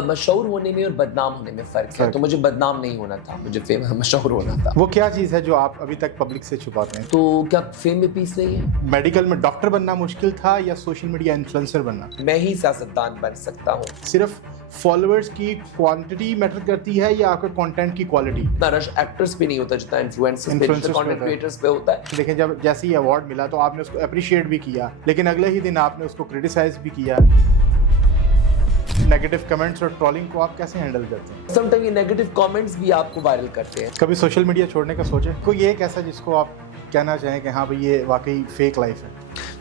مشہور ہونے میں اور بدنام ہونے میں فرق ہے. تو مجھے بدنام نہیں ہونا تھا, مجھے مشہور ہونا تھا. وہ کیا چیز ہے جو آپ ابھی تک پبلک سے چھپاتے ہیں؟ تو کیا فیم میں پیس نہیں ہے؟ میڈیکل میں ڈاکٹر بننا مشکل تھا یا سوشل میڈیا انفلوئنسر بننا؟ میں ہی سیاستدان بن سکتا ہوں. صرف فالوورز کی کوانٹٹی میٹر کرتی ہے یا آپ کے کنٹینٹ کی کوالٹی؟ اتنا رش ایکٹرز پہ نہیں ہوتا جتنا انفلوئنسرز پہ, کنٹینٹ کریٹرز پہ ہوتا ہے. لیکن جب جیسے ہی ایوارڈ ملا تو آپ نے اس کو اپریشیٹ بھی کیا, لیکن اگلے ہی دن آپ نے اس کو کرٹیسائز بھی کیا. نیگیٹو کمنٹس اور ٹرولنگ کو آپ کیسے ہینڈل کرتے ہیں؟ سم ٹائم یہ نیگیٹو کامنٹس بھی آپ کو وائرل کرتے ہیں. کبھی سوشل میڈیا چھوڑنے کا سوچے؟ کوئی ایک ایسا جس کو آپ کہنا چاہیں کہ ہاں بھئی یہ واقعی فیک لائف ہے؟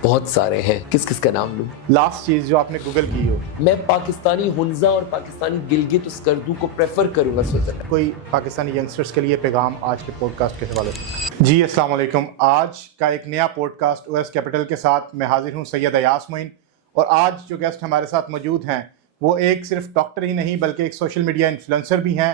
بہت سارے ہیں, کس کس کا نام لوں؟ لاسٹ چیز جو آپ نے گوگل کی ہو. میں پاکستانی ہنزا اور پاکستانی گلگت اسکردو کو پریفر کروں گا سوئٹزرلینڈ. کوئی پاکستانی ینگسٹرز کے لیے پیغام آج کے پوڈ کاسٹ کے حوالے سے؟ جی السلام علیکم. آج کا ایک نیا podcast O S capital کے ساتھ میں حاضر ہوں, سید ایاز معین. اور آج جو گیسٹ ہمارے ساتھ موجود ہیں وہ ایک صرف ڈاکٹر ہی نہیں بلکہ ایک سوشل میڈیا انفلوئنسر بھی ہیں.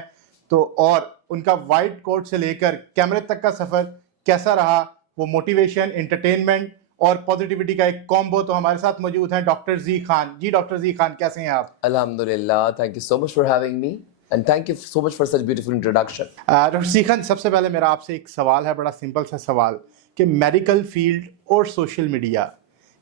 تو اور ان کا وائٹ کوٹ سے لے کر کیمرے تک کا سفر کیسا رہا, وہ موٹیویشن, انٹرٹینمنٹ اور پازیٹیوٹی کا ایک کومبو. تو ہمارے ساتھ موجود ہیں ڈاکٹر زی خان. جی ڈاکٹر زی خان, کیسے ہیں آپ؟ الحمدللہ, thank you so much for having me and thank you so much for such beautiful introduction. Doctor Z Khan, سب سے پہلے میرا آپ سے ایک سوال ہے, بڑا سمپل سا سوال, کہ میڈیکل فیلڈ اور سوشل میڈیا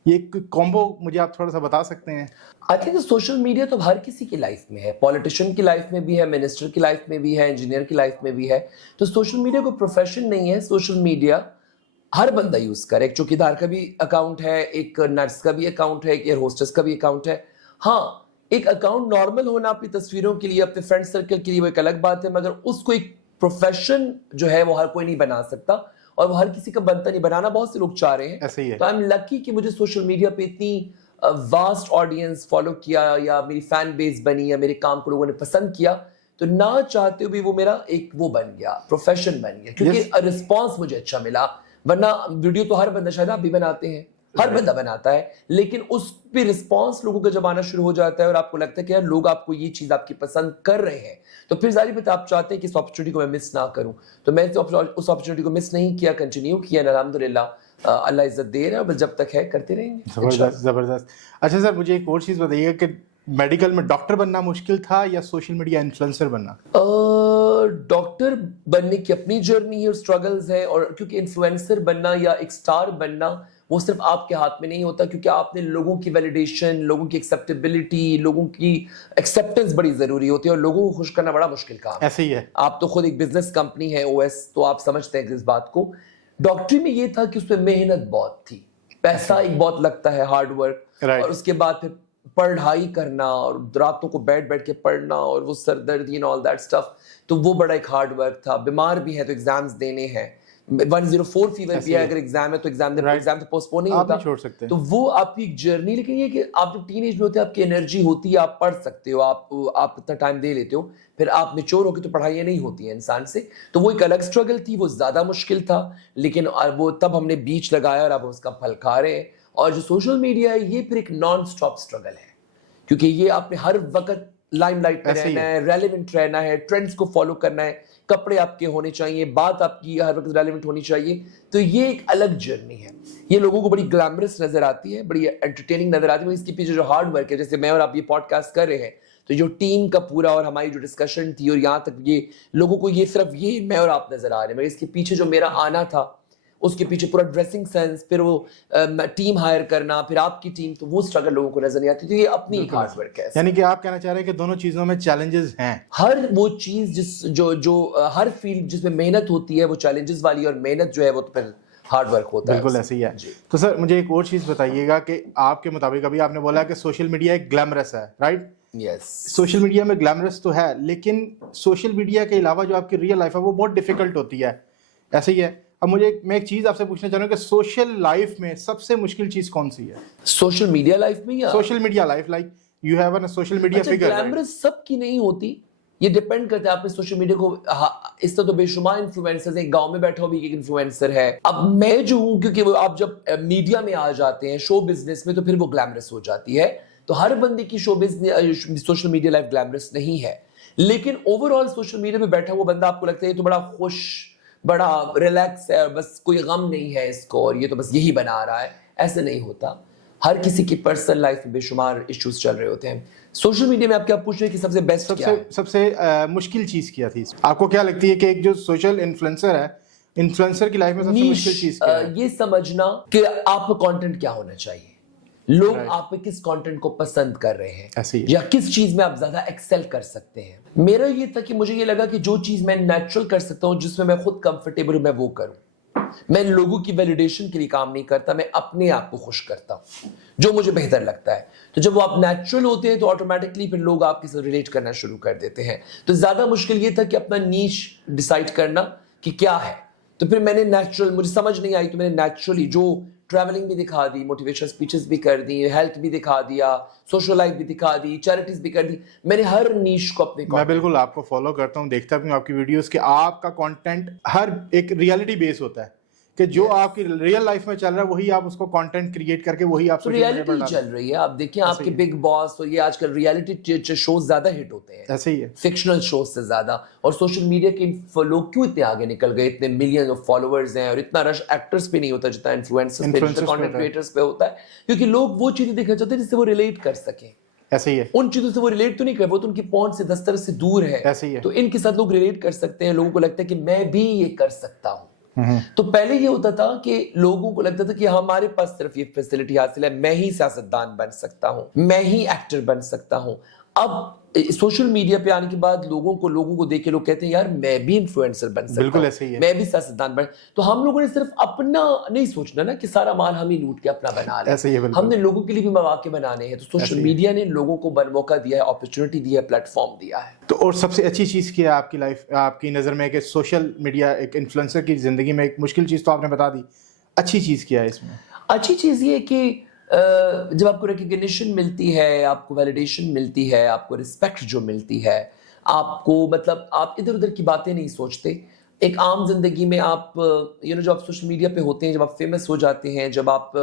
یہ کومبو مجھے آپ تھوڑا سا بتا سکتے ہیں؟ آئی تھنک سوشل میڈیا تو ہر کسی کی لائف میں ہے, پولیٹیشین کی لائف میں بھی ہے, منسٹر کی لائف میں بھی ہے, انجینئر کی لائف میں بھی ہے. تو سوشل میڈیا کوئی پروفیشن نہیں ہے, سوشل میڈیا ہر بندہ یوز کرے. ایک چوکیدار کا بھی اکاؤنٹ ہے, ایک نرس کا بھی اکاؤنٹ ہے, ایک ایئر ہوسٹس کا بھی اکاؤنٹ ہے. ہاں, ایک اکاؤنٹ نارمل ہونا اپنی تصویروں کے لیے, اپنے فرینڈ سرکل کے لیے وہ ایک الگ بات ہے, مگر اس کو ایک پروفیشن جو ہے وہ ہر کوئی نہیں بنا سکتا, اور وہ ہر کسی کا بنتا نہیں. بنانا بہت سے لوگ چاہ رہے ہیں. ایسے ہی ہے. تو آئی ایم لکی کہ مجھے سوشل میڈیا پہ اتنی واسٹ آڈینس فالو کیا, یا میری فین بیس بنی, یا میرے کام کو لوگوں نے پسند کیا. تو نہ چاہتے ہوئے بھی وہ میرا ایک وہ بن گیا, پروفیشن بن گیا, کیونکہ رسپانس مجھے اچھا ملا. ورنہ ویڈیو تو ہر بندہ, شاید آپ بھی بناتے ہیں, ہر بندہ بناتا ہے, لیکن اس پہ رسپانس لوگوں کا جب آنا شروع ہو جاتا ہے اور آپ کو لگتا ہے کہ یار لوگ آپ کو یہ چیز آپ کی پسند کر رہے ہیں, تو پھر ظاہر بات آپ چاہتے ہیں کہ اس اپرچونیٹی کو میں مس نہ کروں. تو میں اس اپرچونیٹی کو مس نہیں کیا, کنٹینیو کیا, الحمدللہ اللہ عزت دے رہا ہے, بس جب تک ہے کرتے رہیں گے. زبردست زبردست. اچھا سر, مجھے ایک اور چیز بتائیے کہ میڈیکل میں ڈاکٹر بننا مشکل تھا یا سوشل میڈیا انفلوئنسر بننا؟ ڈاکٹر بننے کی اپنی جرنی ہے اور اسٹرگلز ہے, اور کیونکہ انفلوئنسر بننا یا ایک سٹار بننا وہ صرف آپ کے ہاتھ میں نہیں ہوتا, کیونکہ آپ نے لوگوں کی ویلیڈیشن, لوگوں کی ایکسیپٹیبلٹی, لوگوں کی ایکسیپٹنس بڑی ضروری ہوتی ہے, اور لوگوں کو خوش کرنا بڑا مشکل کام ہے. ایسے ہی ہے. آپ تو خود ایک بزنس کمپنی ہے او ایس, تو آپ سمجھتے ہیں کہ اس بات کو. ڈاکٹری میں یہ تھا کہ اس پہ محنت بہت تھی, پیسہ ایک بہت لگتا ہے, ہارڈ ورک, اور اس کے بعد پھر پڑھائی کرنا, اور راتوں کو بیٹھ کے پڑھنا, اور وہ سر دردی آل دیٹ اسٹف, تو وہ بڑا ایک ہارڈ ورک تھا. بیمار بھی ہے تو ایگزامز دینے ہیں, 104 فیور بھی ہے, اگر ایگزام ہے تو ایگزام تو پوسٹ پون نہیں ہوتا, تو وہ آپ کی ایک جرنی. لیکن یہ کہ آپ جب ٹین ایج میں ہوتے ہیں, آپ کی انرجی ہوتی ہے, آپ پڑھ سکتے ہو, آپ اتنا ٹائم دے لیتے ہو, پھر آپ میچور ہو کے تو پڑھائیاں نہیں ہوتی ہیں انسان سے. تو وہ ایک الگ اسٹرگل تھی, وہ زیادہ مشکل تھا, لیکن وہ تب ہم نے بیچ لگایا اور اب اس کا پھل کھا رہے ہیں. اور جو سوشل میڈیا ہے یہ پھر ایک نان سٹاپ اسٹرگل ہے, کیونکہ یہ آپ نے ہر وقت لائم لائٹ پہ رہنا ہے, ریلیونٹ رہنا ہے, ٹرینڈز کو فالو کرنا ہے, کپڑے آپ کے ہونے چاہیے, بات آپ کی ہر وقت ریلیونٹ ہونی چاہیے. تو یہ ایک الگ جرنی ہے. یہ لوگوں کو بڑی گلیمرس نظر آتی ہے, بڑی انٹرٹیننگ نظر آتی ہے, اس کے پیچھے جو ہارڈ ورک ہے, جیسے میں اور آپ یہ پوڈ کاسٹ کر رہے ہیں, تو جو ٹیم کا پورا اور ہماری جو ڈسکشن تھی, اور یہاں تک یہ لوگوں کو یہ صرف یہ میں اور آپ نظر آ رہے ہیں, مگر اس کے پیچھے جو میرا آنا تھا, اس کے پیچھے پورا ڈریسنگ سینس, پھر وہ ٹیم ہائر کرنا, پھر آپ کی ٹیم, تو وہ اسٹرگل لوگوں کو نظر نہیں آتی. تو یہ اپنی ایک ہارڈ ورک ہے. یعنی کہ آپ کہنا چاہ رہے ہیں کہ دونوں چیزوں میں چیلنجز ہیں. ہر وہ چیز جو ہر فیلڈ جس میں محنت ہوتی ہے وہ چیلنجز والی, اور محنت جو ہے وہ تو پھر ہارڈ ورک ہوتا ہے. بالکل ایسے ہی ہے. تو سر مجھے ایک اور چیز بتائیے گا کہ آپ کے مطابق, ابھی آپ نے بولا کہ سوشل میڈیا ایک گلیمرس ہے, رائٹ؟ یس, سوشل میڈیا میں گلیمرس تو ہے, لیکن سوشل میڈیا کے علاوہ جو آپ کی ریئل لائف ہے وہ بہت ڈیفیکلٹ ہوتی ہے, ایسے ہی ہے. اب میں ایک چیز آپ سے پوچھنا چاہ رہا ہوں کہ سوشل لائف میں سب سے مشکل چیز کون سی ہے؟ سوشل میڈیا لائف میں, یا social media life, like you have a social media figure. Glamorous سب کی نہیں ہوتی, یہ ڈیپینڈ کرتا ہے آپ نے سوشل میڈیا کو. اس طرح تو بے شمار انفلوئنسرز ہیں, گاؤں میں بیٹھا ہوا بھی ایک انفلوئنسر ہے. اب میں جو ہوں, کیونکہ وہ آپ جب میڈیا میں آ جاتے ہیں, شو بزنس میں, تو پھر وہ گلیمرس ہو جاتی ہے. تو ہر بندے کی سوشل میڈیا لائف گلیمرس نہیں ہے, لیکن اوور آل سوشل میڈیا میں بیٹھا ہوا بندہ آپ کو لگتا ہے یہ تو بڑا خوش, بڑا ریلیکس ہے, بس کوئی غم نہیں ہے اس کو, اور یہ تو بس یہی بنا رہا ہے. ایسے نہیں ہوتا. ہر کسی کی پرسنل لائف میں بے شمار ایشوز چل رہے ہوتے ہیں. سوشل میڈیا میں آپ کیا پوچھ رہے ہیں کہ سب سے بیسٹ کیا ہے؟ سب سے مشکل چیز کیا تھی آپ کو؟ کیا لگتی ہے کہ ایک جو سوشل انفلوئنسر ہے، انفلوئنسر کی لائف میں سب سے مشکل چیز کیا ہے؟ یہ سمجھنا کہ آپ کا کانٹینٹ کیا ہونا چاہیے، لوگ آپ پہ کس کانٹینٹ کو پسند کر رہے ہیں، یا کس چیز میں آپ زیادہ ایکسل کر سکتے ہیں. میرا یہ تھا کہ مجھے یہ لگا کہ جو چیز میں نیچرل کر سکتا ہوں، جس میں میں خود کمفرٹیبل ہوں، میں وہ کروں. میں لوگوں کی ویلیڈیشن کے لیے کام نہیں کرتا، میں اپنے آپ کو خوش کرتا ہوں جو مجھے بہتر لگتا ہے. تو جب وہ آپ نیچرل ہوتے ہیں تو آٹومیٹکلی پھر لوگ آپ کے ساتھ ریلیٹ کرنا شروع کر دیتے ہیں. تو زیادہ مشکل یہ تھا کہ اپنا نیش ڈیسائیڈ کرنا کہ کیا ہے. تو پھر میں نے نیچرل، مجھے سمجھ نہیں آئی تو میں نے نیچرلی جو ٹریولنگ بھی دکھا دی، موٹیویشن اسپیچز بھی کر دی، ہیلتھ بھی دکھا دیا، سوشل لائف بھی دکھا دی، چیریٹیز بھی کر دی. میں نے ہر نیش کو اپنے، میں بالکل آپ کو فالو کرتا ہوں، دیکھتا بھی ہوں آپ کی ویڈیوز کہ آپ کا کانٹینٹ ہر ایک ریئلٹی بیس ہوتا ہے کہ جو آپ کی ریئل لائف میں چل رہا ہے وہی آپ اس کو کانٹینٹ کریٹ کر کے وہی آپ تو ریئلٹی چل رہی ہے. آپ دیکھیں آپ کے بگ باس اور یہ آج کل ریئلٹی شوز زیادہ ہٹ ہوتے ہیں ایسے ہی ہے فکشنل شوز سے زیادہ. اور سوشل میڈیا کے لوگ کیوں اتنے آگے نکل گئے، اتنے ملین آف فالوورز ہیں، اور اتنا رش ایکٹرز پہ نہیں ہوتا جتنا انفلوئنسرز پہ، کانٹینٹ کریٹرز پہ ہوتا ہے، کیونکہ لوگ وہ چیزیں دیکھنا چاہتے ہیں جس سے وہ ریلیٹ کر سکیں. ایسے ہی ہے، ان چیزوں سے وہ ریلیٹ تو نہیں کر، وہ تو ان کی پہنچ سے دسترس سے دور ہے. ایسے ہی ہے. تو ان کے ساتھ لوگ ریلیٹ کر سکتے ہیں، لوگوں کو لگتا ہے کہ میں بھی یہ کر سکتا ہوں. تو پہلے یہ ہوتا تھا کہ لوگوں کو لگتا تھا کہ ہمارے پاس صرف یہ فیسلٹی حاصل ہے، میں ہی سیاستدان بن سکتا ہوں، میں ہی ایکٹر بن سکتا ہوں. اب سوشل میڈیا پہ آنے کے بعد لوگوں کو دیکھ کے لوگ کہتے ہیں یار میں بھی انفلوئنسر بن سکتا ہوں، میں بھی سیاستدان بن. تو ہم لوگوں نے صرف اپنا نہیں سوچنا نا کہ سارا مال ہم ہی لوٹ کے اپنا بنا لیں، ہم نے لوگوں کے لیے بھی مواقع بنانے ہیں. تو سوشل میڈیا نے لوگوں کو موقع دیا ہے، اپرچونٹی دی ہے، پلیٹ فارم دیا ہے. تو اور سب سے اچھی چیز کیا ہے آپ کی لائف، آپ کی نظر میں کہ سوشل میڈیا ایک انفلوئنسر کی زندگی میں ایک مشکل چیز تو آپ نے بتا دی، اچھی چیز کیا ہے اس میں؟ اچھی چیز یہ کہ جب آپ کو ریکگنیشن ملتی ہے، آپ کو ویلیڈیشن ملتی ہے، آپ کو رسپیکٹ جو ملتی ہے، آپ کو مطلب آپ ادھر ادھر کی باتیں نہیں سوچتے. ایک عام زندگی میں آپ جو آپ سوشل میڈیا پہ ہوتے ہیں، جب آپ فیمس ہو جاتے ہیں، جب آپ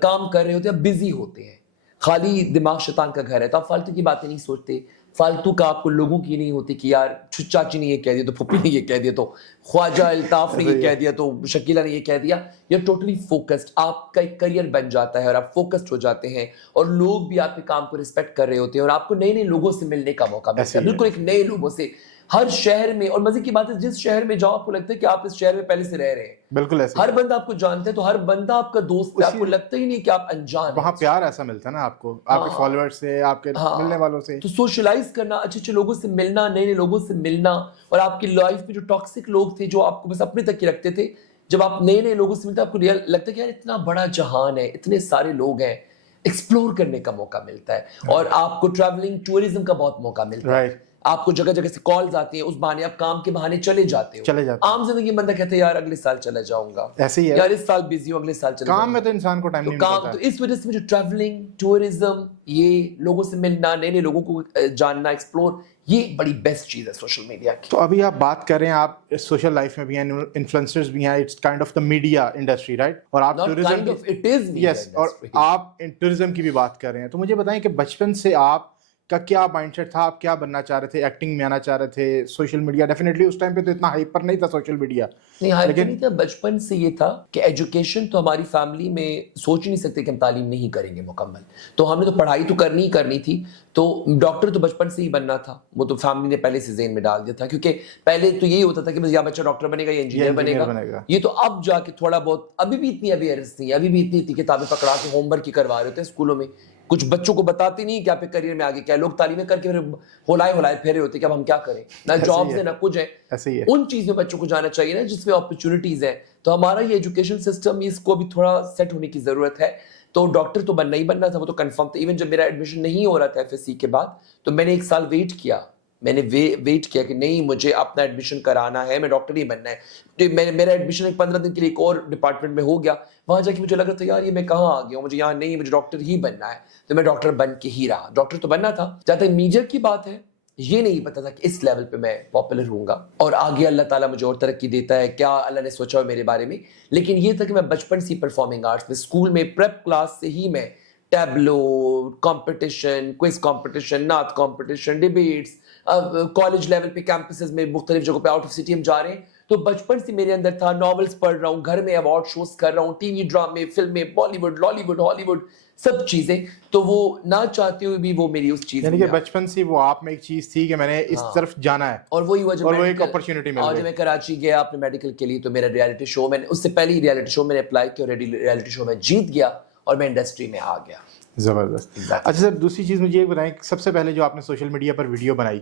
کام کر رہے ہوتے ہیں، آپ بزی ہوتے ہیں، خالی دماغ شیطان کا گھر ہے، تو آپ فالتو کی باتیں نہیں سوچتے. فالتو کا آپ کو لوگوں کی نہیں ہوتی کہ یار چاچی نے یہ کہہ دیا تو پھپھی نے یہ کہہ دیا تو خواجہ الطاف نے یہ کہہ دیا تو شکیلہ نے یہ کہہ دیا. یو آر ٹوٹلی فوکسڈ، آپ کا ایک کریئر بن جاتا ہے اور آپ فوکسڈ ہو جاتے ہیں، اور لوگ بھی آپ کے کام کو رسپیکٹ کر رہے ہوتے ہیں، اور آپ کو نئے نئے لوگوں سے ملنے کا موقع ملتا ہے، بالکل ایک نئے لوگوں سے ہر شہر میں. اور مزے کی بات ہے جس شہر میں جاؤ آپ کو لگتا ہے کہ آپ اس شہر میں پہلے سے رہ رہے ہیں، بالکل ایسے ہر بندہ آپ کو جانتا ہے، تو ہر بندہ آپ کا دوست ہے، آپ کو لگتا ہی نہیں کہ آپ انجان ہیں. وہاں پیار ایسا ملتا ہے نا آپ کو، آپ کے فالوور سے، آپ کے ملنے والوں سے. تو سوشلائز کرنا، اچھے اچھے لوگوں سے ملنا، نئے نئے لوگوں سے ملنا. اور آپ کی لائف میں جو ٹاکسک لوگ تھے جو آپ کو بس اپنے تک ہی رکھتے تھے، جب آپ نئے نئے لوگوں سے ملتے آپ کو لگتا ہے کہ یار اتنا بڑا جہان ہے، اتنے سارے لوگ ہیں، ایکسپلور کرنے کا موقع ملتا ہے. اور آپ کو ٹریولنگ ٹورزم کا بہت موقع ملتا ہے، آپ کو جگہ جگہ سے کالز آتی ہیں، اس بہانے آپ کام کے بہانے چلے جاتے ہو. عام زندگی میں بندہ کہتے ہیں یار اگلے سال چلا جاؤں گا، ایسے ہی ہے یار اس سال بزی ہوں، اگلے سال چلا جاؤں گا. کام میں تو انسان کو ٹائم نہیں ملتا. تو اس وجہ سے مجھے ٹریولنگ، ٹورزم، یہ لوگوں سے ملنا، نئے نئے لوگوں کو جاننا، ایکسپلور، یہ بڑی بیسٹ چیز ہے سوشل میڈیا کی. تو ابھی آپ بات کر رہے ہیں، آپ سوشل لائف میں بھی ہیں، انفلوئنسرز بھی ہیں، it's kind of the media industry, right? اور آپ ٹورزم کی بھی بات کر رہے ہیں. تو مجھے بتائیں کہ بچپن سے آپ کا کیا مائنڈ سیٹ تھا، آپ کیا بننا چاہ رہے تھے؟ ایکٹنگ میں آنا چاہ رہے تھے؟ سوشل میڈیا ڈیفینیٹلی اس ٹائم پہ تو اتنا ہائپر نہیں تھا سوشل میڈیا. نہیں تھا، بچپن سے یہ تھا کہ ایجوکیشن تو ہماری فیملی میں سوچ نہیں سکتے کہ ہم تعلیم نہیں کریں گے مکمل، تو ہم نے تو پڑھائی تو کرنی ہی کرنی تھی. تو ڈاکٹر تو بچپن سے ہی بننا تھا، وہ تو فیملی نے پہلے سے ذہن میں ڈال دیا تھا، کیونکہ پہلے تو یہی ہوتا تھا کہ بس یا بچہ ڈاکٹر بنے گا یا انجینئر بنے گا. یہ تو اب جا کے تھوڑا بہت، ابھی بھی اتنی اویئرنیس نہیں ہے، ابھی بھی اتنی کتابیں پکڑا کے ہوم ورک کی کروا رہے ہوتے ہیں اسکولوں میں. کچھ بچوں کو بتاتے نہیں کہ آپ کریئر میں آگے کیا ہے، لوگ تعلیمیں کر کے ہولائے پھیرے ہوتے کہ اب ہم کیا کریں، نہ جابز ہیں نہ کچھ ہے. ان چیزوں میں بچوں کو جانا چاہیے نا جس میں اپرچونٹیز ہیں. تو ہمارا یہ ایجوکیشن سسٹم، اس کو بھی تھوڑا سیٹ ہونے کی ضرورت ہے. تو ڈاکٹر تو بننا ہی بننا تھا، وہ تو کنفرم تھا. ایون جب میرا ایڈمیشن نہیں ہو رہا تھا FSC کے بعد، تو میں نے 1 سال ویٹ کیا، میں نے ویٹ کیا کہ نہیں مجھے اپنا ایڈمیشن کرانا ہے، میں ڈاکٹر ہی بننا ہے. میرا ایڈمیشن 15 دن کے لیے ایک اور ڈپارٹمنٹ میں ہو گیا. وہاں جا کے مجھے لگ رہا تھا یار یہ میں کہاں آ گیا ہوں، مجھے یہاں نہیں، مجھے ڈاکٹر ہی بننا ہے. تو میں ڈاکٹر بن کے ہی رہا. ڈاکٹر تو بننا تھا. جہاں تک میجر کی بات ہے، یہ نہیں پتا تھا کہ اس لیول پہ میں پاپولر ہوں گا، اور آگے اللہ تعالیٰ مجھے اور ترقی دیتا ہے، کیا اللہ نے سوچا ہو میرے بارے میں. لیکن یہ تھا کہ میں بچپن سے پرفارمنگ آرٹس میں، اسکول میں پریپ کلاس سے ہی میں ٹیبلو کمپٹیشن، کوئز کمپٹیشن، نعت کمپٹیشن، ڈیبیٹس، کالج لیول پہ کیمپسز میں مختلف جگہوں پہ آؤٹ آف سٹی ہم جا رہے ہیں. تو بچپن سے میرے اندر تھا, ناولز پڑھ رہا ہوں, گھر میں ایوارڈ شوز کر رہا ہوں, ٹی وی ڈرامے, فلمیں, بالی ووڈ, لالی ووڈ, ہالی ووڈ, سب چیزیں. تو وہ نہ چاہتے ہوئے بھی وہ میری اس چیز یعنی کہ بچپن سے وہ آپ میں ایک چیز تھی کہ میں نے اس طرف جانا ہے, اور وہی ہوا اور وہ ایک اپرچونٹی مل گئی. جب میں کراچی گیا اپنے میڈیکل کے لیے, تو میرا ریئلٹی شو, میں نے اس سے پہلے ہی ریئلٹی شو میں نے اپلائی کیا, اور ریئلٹی شو میں جیت گیا اور میں انڈسٹری میں آ گیا. زبردست. اچھا سر, دوسری چیز مجھے یہ بتائیں, سب سے پہلے جو آپ نے سوشل میڈیا پر ویڈیو بنائی,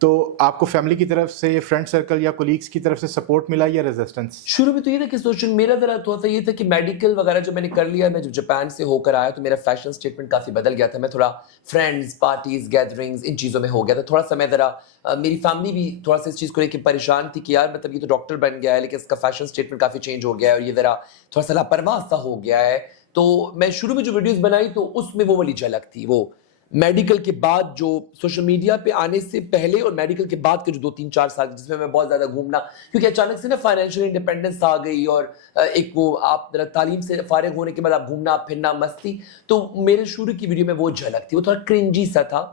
تو آپ کو فیملی کی طرف سے, فرینڈ سرکل یا کولیگس کی طرف سے سپورٹ ملا یا ریزسٹنس؟ شروع میں تو یہ تھا کہ سوشل میرا ذرا تھوڑا سا یہ تھا کہ میڈیکل وغیرہ جو میں نے کر لیا, میں جب جاپان سے ہو کر آیا تو میرا فیشن اسٹیٹمنٹ کافی بدل گیا تھا. میں تھوڑا فرینڈز, پارٹیز, گیدرنگز, ان چیزوں میں ہو گیا تھا. تھوڑا سا میں ذرا, میری فیملی بھی تھوڑا سا اس چیز کو لے کے پریشان تھی کہ یار مطلب یہ تو ڈاکٹر بن گیا ہے لیکن اس کا فیشن اسٹیٹمنٹ کافی چینج ہو گیا ہے, اور یہ ذرا تھوڑا سا لاپرواہ سا ہو گیا ہے. تو میں شروع میں جو ویڈیوز بنائی تو اس میں وہ والی جھلک تھی. وہ میڈیکل کے بعد جو سوشل میڈیا پہ آنے سے پہلے اور میڈیکل کے بعد کے جو 2-3-4 سال جس میں بہت زیادہ گھومنا, کیونکہ اچانک سے نا فائنینشیل انڈیپینڈنس آ گئی, اور ایک وہ آپ تعلیم سے فارغ ہونے کے بعد آپ گھومنا پھرنا مستی, تو میرے شروع کی ویڈیو میں وہ جھلک تھی. وہ تھوڑا کرنجی سا تھا,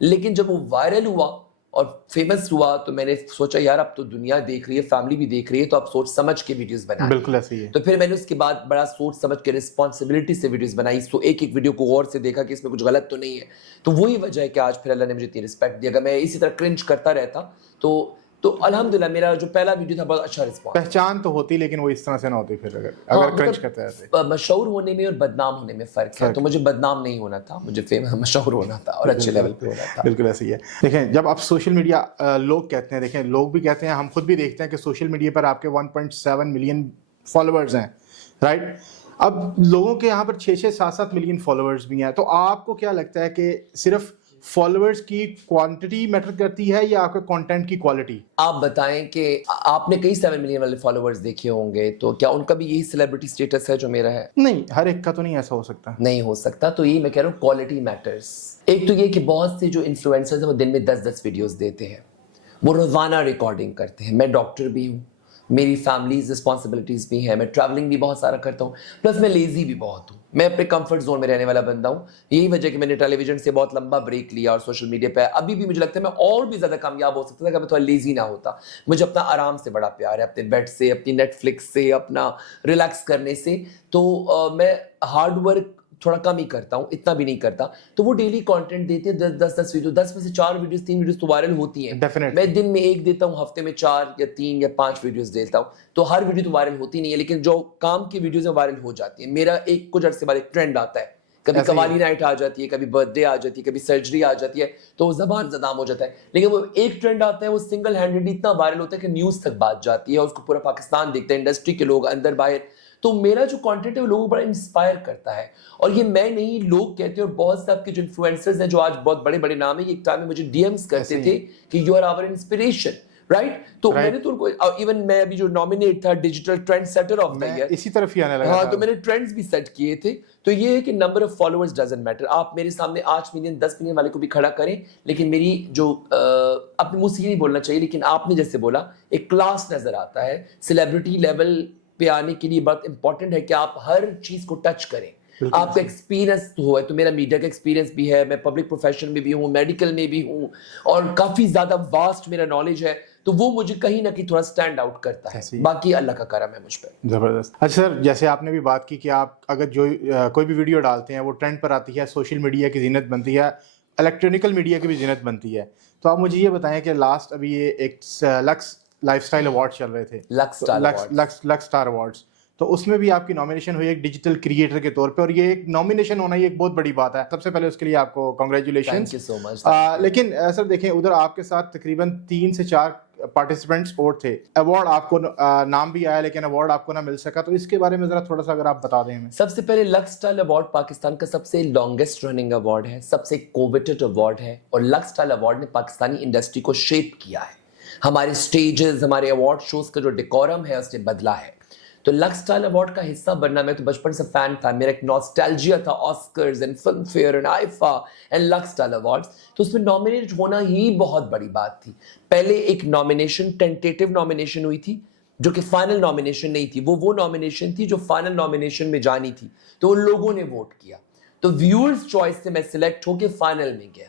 لیکن جب وہ وائرل ہوا اور فیمس ہوا تو میں نے سوچا یار اب تو دنیا دیکھ رہی ہے, فیملی بھی دیکھ رہی ہے, تو اب سوچ سمجھ کے ویڈیوز بنائیں. بالکل ایسے ہی ہے. تو پھر میں نے اس کے بعد بڑا سوچ سمجھ کے رسپانسبلٹی سے ویڈیوز بنائی. تو ایک ایک ویڈیو کو غور سے دیکھا کہ اس میں کچھ غلط تو نہیں ہے. تو وہی وجہ ہے کہ آج پھر اللہ نے مجھے اتنی رسپیکٹ دی. اگر میں اسی طرح کرنج کرتا رہتا تو الحمدللہ میرا جو پہلا ویڈیو تھا بہت اچھا رسپانس. پہچان تو ہوتی لیکن وہ اس طرح سے نہ ہوتی پھر اگر کرنج کرتے رہتے. مشہور ہونے میں اور بدنام ہونے میں فرق ہے. تو مجھے بدنام نہیں ہونا تھا, مجھے مشہور ہونا تھا اور اچھے لیول پہ ہونا تھا. بالکل ایسے ہی ہے. دیکھیں جب آپ سوشل میڈیا, لوگ کہتے ہیں, دیکھیں لوگ بھی کہتے ہیں, ہم خود بھی دیکھتے ہیں کہ سوشل میڈیا پر آپ کے 1.7 ملین فالوورز ہیں, رائٹ. اب لوگوں کے یہاں پر 6-7 ملین فالوورز بھی ہیں, تو آپ کو کیا لگتا ہے کہ صرف فالوورز کی کوانٹٹی میٹر کرتی ہے یا آپ کے کنٹینٹ کی کوالٹی؟ آپ بتائیں کہ آپ نے کئی 7 ملین والے فالوورز دیکھے ہوں گے, تو کیا ان کا بھی یہی سیلیبریٹی سٹیٹس ہے جو میرا ہے؟ نہیں, ہر ایک کا تو نہیں ایسا ہو سکتا. نہیں ہو سکتا. تو یہی میں کہہ رہا ہوں, کوالٹی میٹرز. ایک تو یہ کہ بہت سے جو انفلوئنسرز ہیں وہ دن میں 10 ویڈیوز دیتے ہیں, وہ روزانہ ریکارڈنگ کرتے ہیں. میں ڈاکٹر بھی ہوں, میری فیملیز رسپانسبلٹیز بھی ہیں, میں ٹریولنگ بھی بہت سارا کرتا ہوں, پلس میں لیزی بھی بہت ہوں. میں اپنے کمفرٹ زون میں رہنے والا بندہ ہوں. یہی وجہ کہ میں نے ٹیلی ویژن سے بہت لمبا بریک لیا اور سوشل میڈیا پہ ابھی بھی مجھے لگتا ہے میں اور بھی زیادہ کامیاب ہو سکتا تھا اگر میں تھوڑا لیزی نہ ہوتا. مجھے اپنا آرام سے بڑا پیار ہے, اپنے بیڈ سے, اپنی نیٹ فلکس سے, اپنا ریلیکس کرنے سے. تو میں ہارڈ ورک تھوڑا کم ہی کرتا ہوں, اتنا بھی نہیں کرتا. تو وہ ڈیلی کانٹینٹ دیتے ہیں 10 ویڈیو, 10 میں سے 4 ویڈیوز 3 ویڈیوز تو وائرل ہوتی ہیں. میں دن میں 1 دیتا ہوں, ہفتے میں 4 یا 3 یا 5 ویڈیوز دیتا ہوں. تو ہر ویڈیو تو وائرل ہوتی نہیں ہے, لیکن جو کام کی ویڈیوز ہیں وائرل ہو جاتی ہیں. میرا ایک کچھ عرصے بعد ایک ٹرینڈ آتا ہے, کبھی قوالی نائٹ آ جاتی ہے, کبھی برتھ ڈے آ جاتی ہے, کبھی سرجری آ جاتی ہے, تو زبان زدام ہو جاتا ہے. لیکن وہ ایک ٹرینڈ آتا ہے, وہ سنگل ہینڈڈ اتنا وائرل ہوتا ہے کہ نیوز تک بات جاتی ہے, اور اس کو پورا پاکستان دیکھتا ہے, انڈسٹری کے لوگ اندر باہر. تو میرا جو کانٹینٹ ہے وہ لوگوں کو بڑا انسپائر کرتا ہے. اور یہ میں نہیں, لوگ کہتے ہیں, اور بہت سے آپ کے جو انفلوئنسرز ہیں جو آج بہت بڑے بڑے نام ہیں, یہ ایک ٹائم میں مجھے ڈی ایمز کرتے تھے کہ you are our inspiration, right. تو میں نے تو ان کو, ایون میں ابھی جو نامینیٹ تھا digital trend setter of the year, اسی طرف ہی آنے لگا. ہاں, تو میں نے ٹرینڈز بھی سیٹ کیے تھے. تو یہ ہے کہ number of followers doesn't matter. آپ میرے سامنے 8 ملین 10 ملین والے کو بھی کھڑا کریں, لیکن میری جو اپنے منہ سے یہ نہیں بولنا چاہیے, لیکن آپ نے جیسے بولا ایک کلاس نظر آتا ہے. سیلیبریٹی لیول پہ آنے کے لیے بہت امپورٹنٹ ہے کہ آپ ہر چیز کو ٹچ کریں. آپ کا ایکسپیرینس ہوا ہے, تو میرا میڈیا کا ایکسپیرینس بھی ہے, میں پبلک پروفیشن میں بھی ہوں, میڈیکل میں بھی ہوں, اور کافی زیادہ واسٹ میرا نالج ہے. تو وہ مجھے کہیں نہ کہیں تھوڑا سٹینڈ آؤٹ کرتا ہے. باقی اللہ کا کرم ہے مجھ پہ. زبردست. اچھا سر, جیسے آپ نے بھی بات کی کہ آپ اگر جو کوئی بھی ویڈیو ڈالتے ہیں وہ ٹرینڈ پر آتی ہے, سوشل میڈیا کی زینت بنتی ہے, الیکٹرانکل میڈیا کی بھی زینت بنتی ہے, تو آپ مجھے یہ بتائیں کہ لاسٹ ابھی یہ ایک لکس لائف سٹائل ایوارڈ چل رہے تھے, لکس اسٹار ایوارڈز, تو اس میں بھی آپ کی نامینیشن ہوئی ایک ڈیجیٹل کریئٹر کے طور پہ, اور یہ ایک نامینیشن ہونا یہ ایک بہت بڑی بات ہے. سب سے پہلے اس کے لیے آپ کو کانگریچولیشنز. لیکن سر دیکھیں ادھر آپ کے ساتھ تقریباً 3 سے 4 پارٹیسپینٹس اور تھے. ایوارڈ آپ کو نام بھی آیا لیکن ایوارڈ آپ کو نہ مل سکا, تو اس کے بارے میں ذرا تھوڑا سا اگر آپ بتا دیں ہمیں. سب سے پہلے لکس اسٹائل ایوارڈ پاکستان کا سب سے لانگیسٹ رننگ ایوارڈ ہے, سب سے کوویٹڈ ایوارڈ ہے, اور لکس اسٹائل ایوارڈ نے پاکستانی انڈسٹری کو شیپ کیا ہے. ہمارے اسٹیجز, ہمارے ایوارڈ شوز کا جو ڈیکورم ہے اس نے بدلا ہے. تو لکس اسٹائل ایوارڈ کا حصہ بننا, میں تو بچپن سے فین تھا, میرا ایک نوسٹیلجیا تھا Oscars and Filmfare and IIFA and Lux style awards. تو اس میں نامینیٹ ہونا ہی بہت بڑی بات تھی. پہلے ایک نامینیشن ٹینٹیٹیو نامینیشن ہوئی تھی جو کہ فائنل نامینیشن نہیں تھی, وہ نامینیشن تھی جو فائنل نامینیشن میں جانی تھی. تو ان لوگوں نے ووٹ کیا, تو ویورز چوائس سے میں سلیکٹ ہو کے فائنل میں گیا.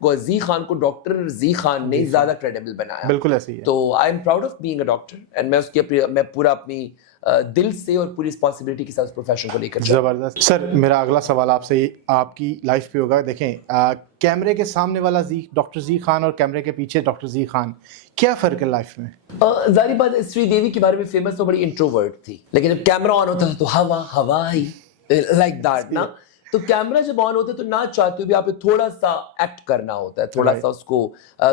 زی خان کو ڈاکٹر زی خان نے زیادہ کریڈیبل بنایا. بالکل ایسے ہی ہے. تو I am proud of being a doctor and میں پورا اپنی دل سے اور پوری رسپانسبلٹی کے ساتھ پروفیشن کو لے کر. زبردست. سر میرا اگلا سوال آپ سے آپ کی لائف پہ ہوگا. دیکھیں کیمرے کے سامنے والا ڈاکٹر زی خان اور کیمرے کے پیچھے ڈاکٹر زی خان, کیا فرق ہے لائف میں؟ ظاہری بات سری دیوی کے بارے میں فیمس تو بڑی انٹروورٹ تھی, لیکن جب کیمرہ آن ہوتا تھا تو ہوا ہی لائک دیٹ نا. تو کیمرہ جب آن ہوتا ہے تو نہ چاہتے ہوئے آپ تھوڑا سا ایکٹ کرنا ہوتا ہے, تھوڑا سا اس کو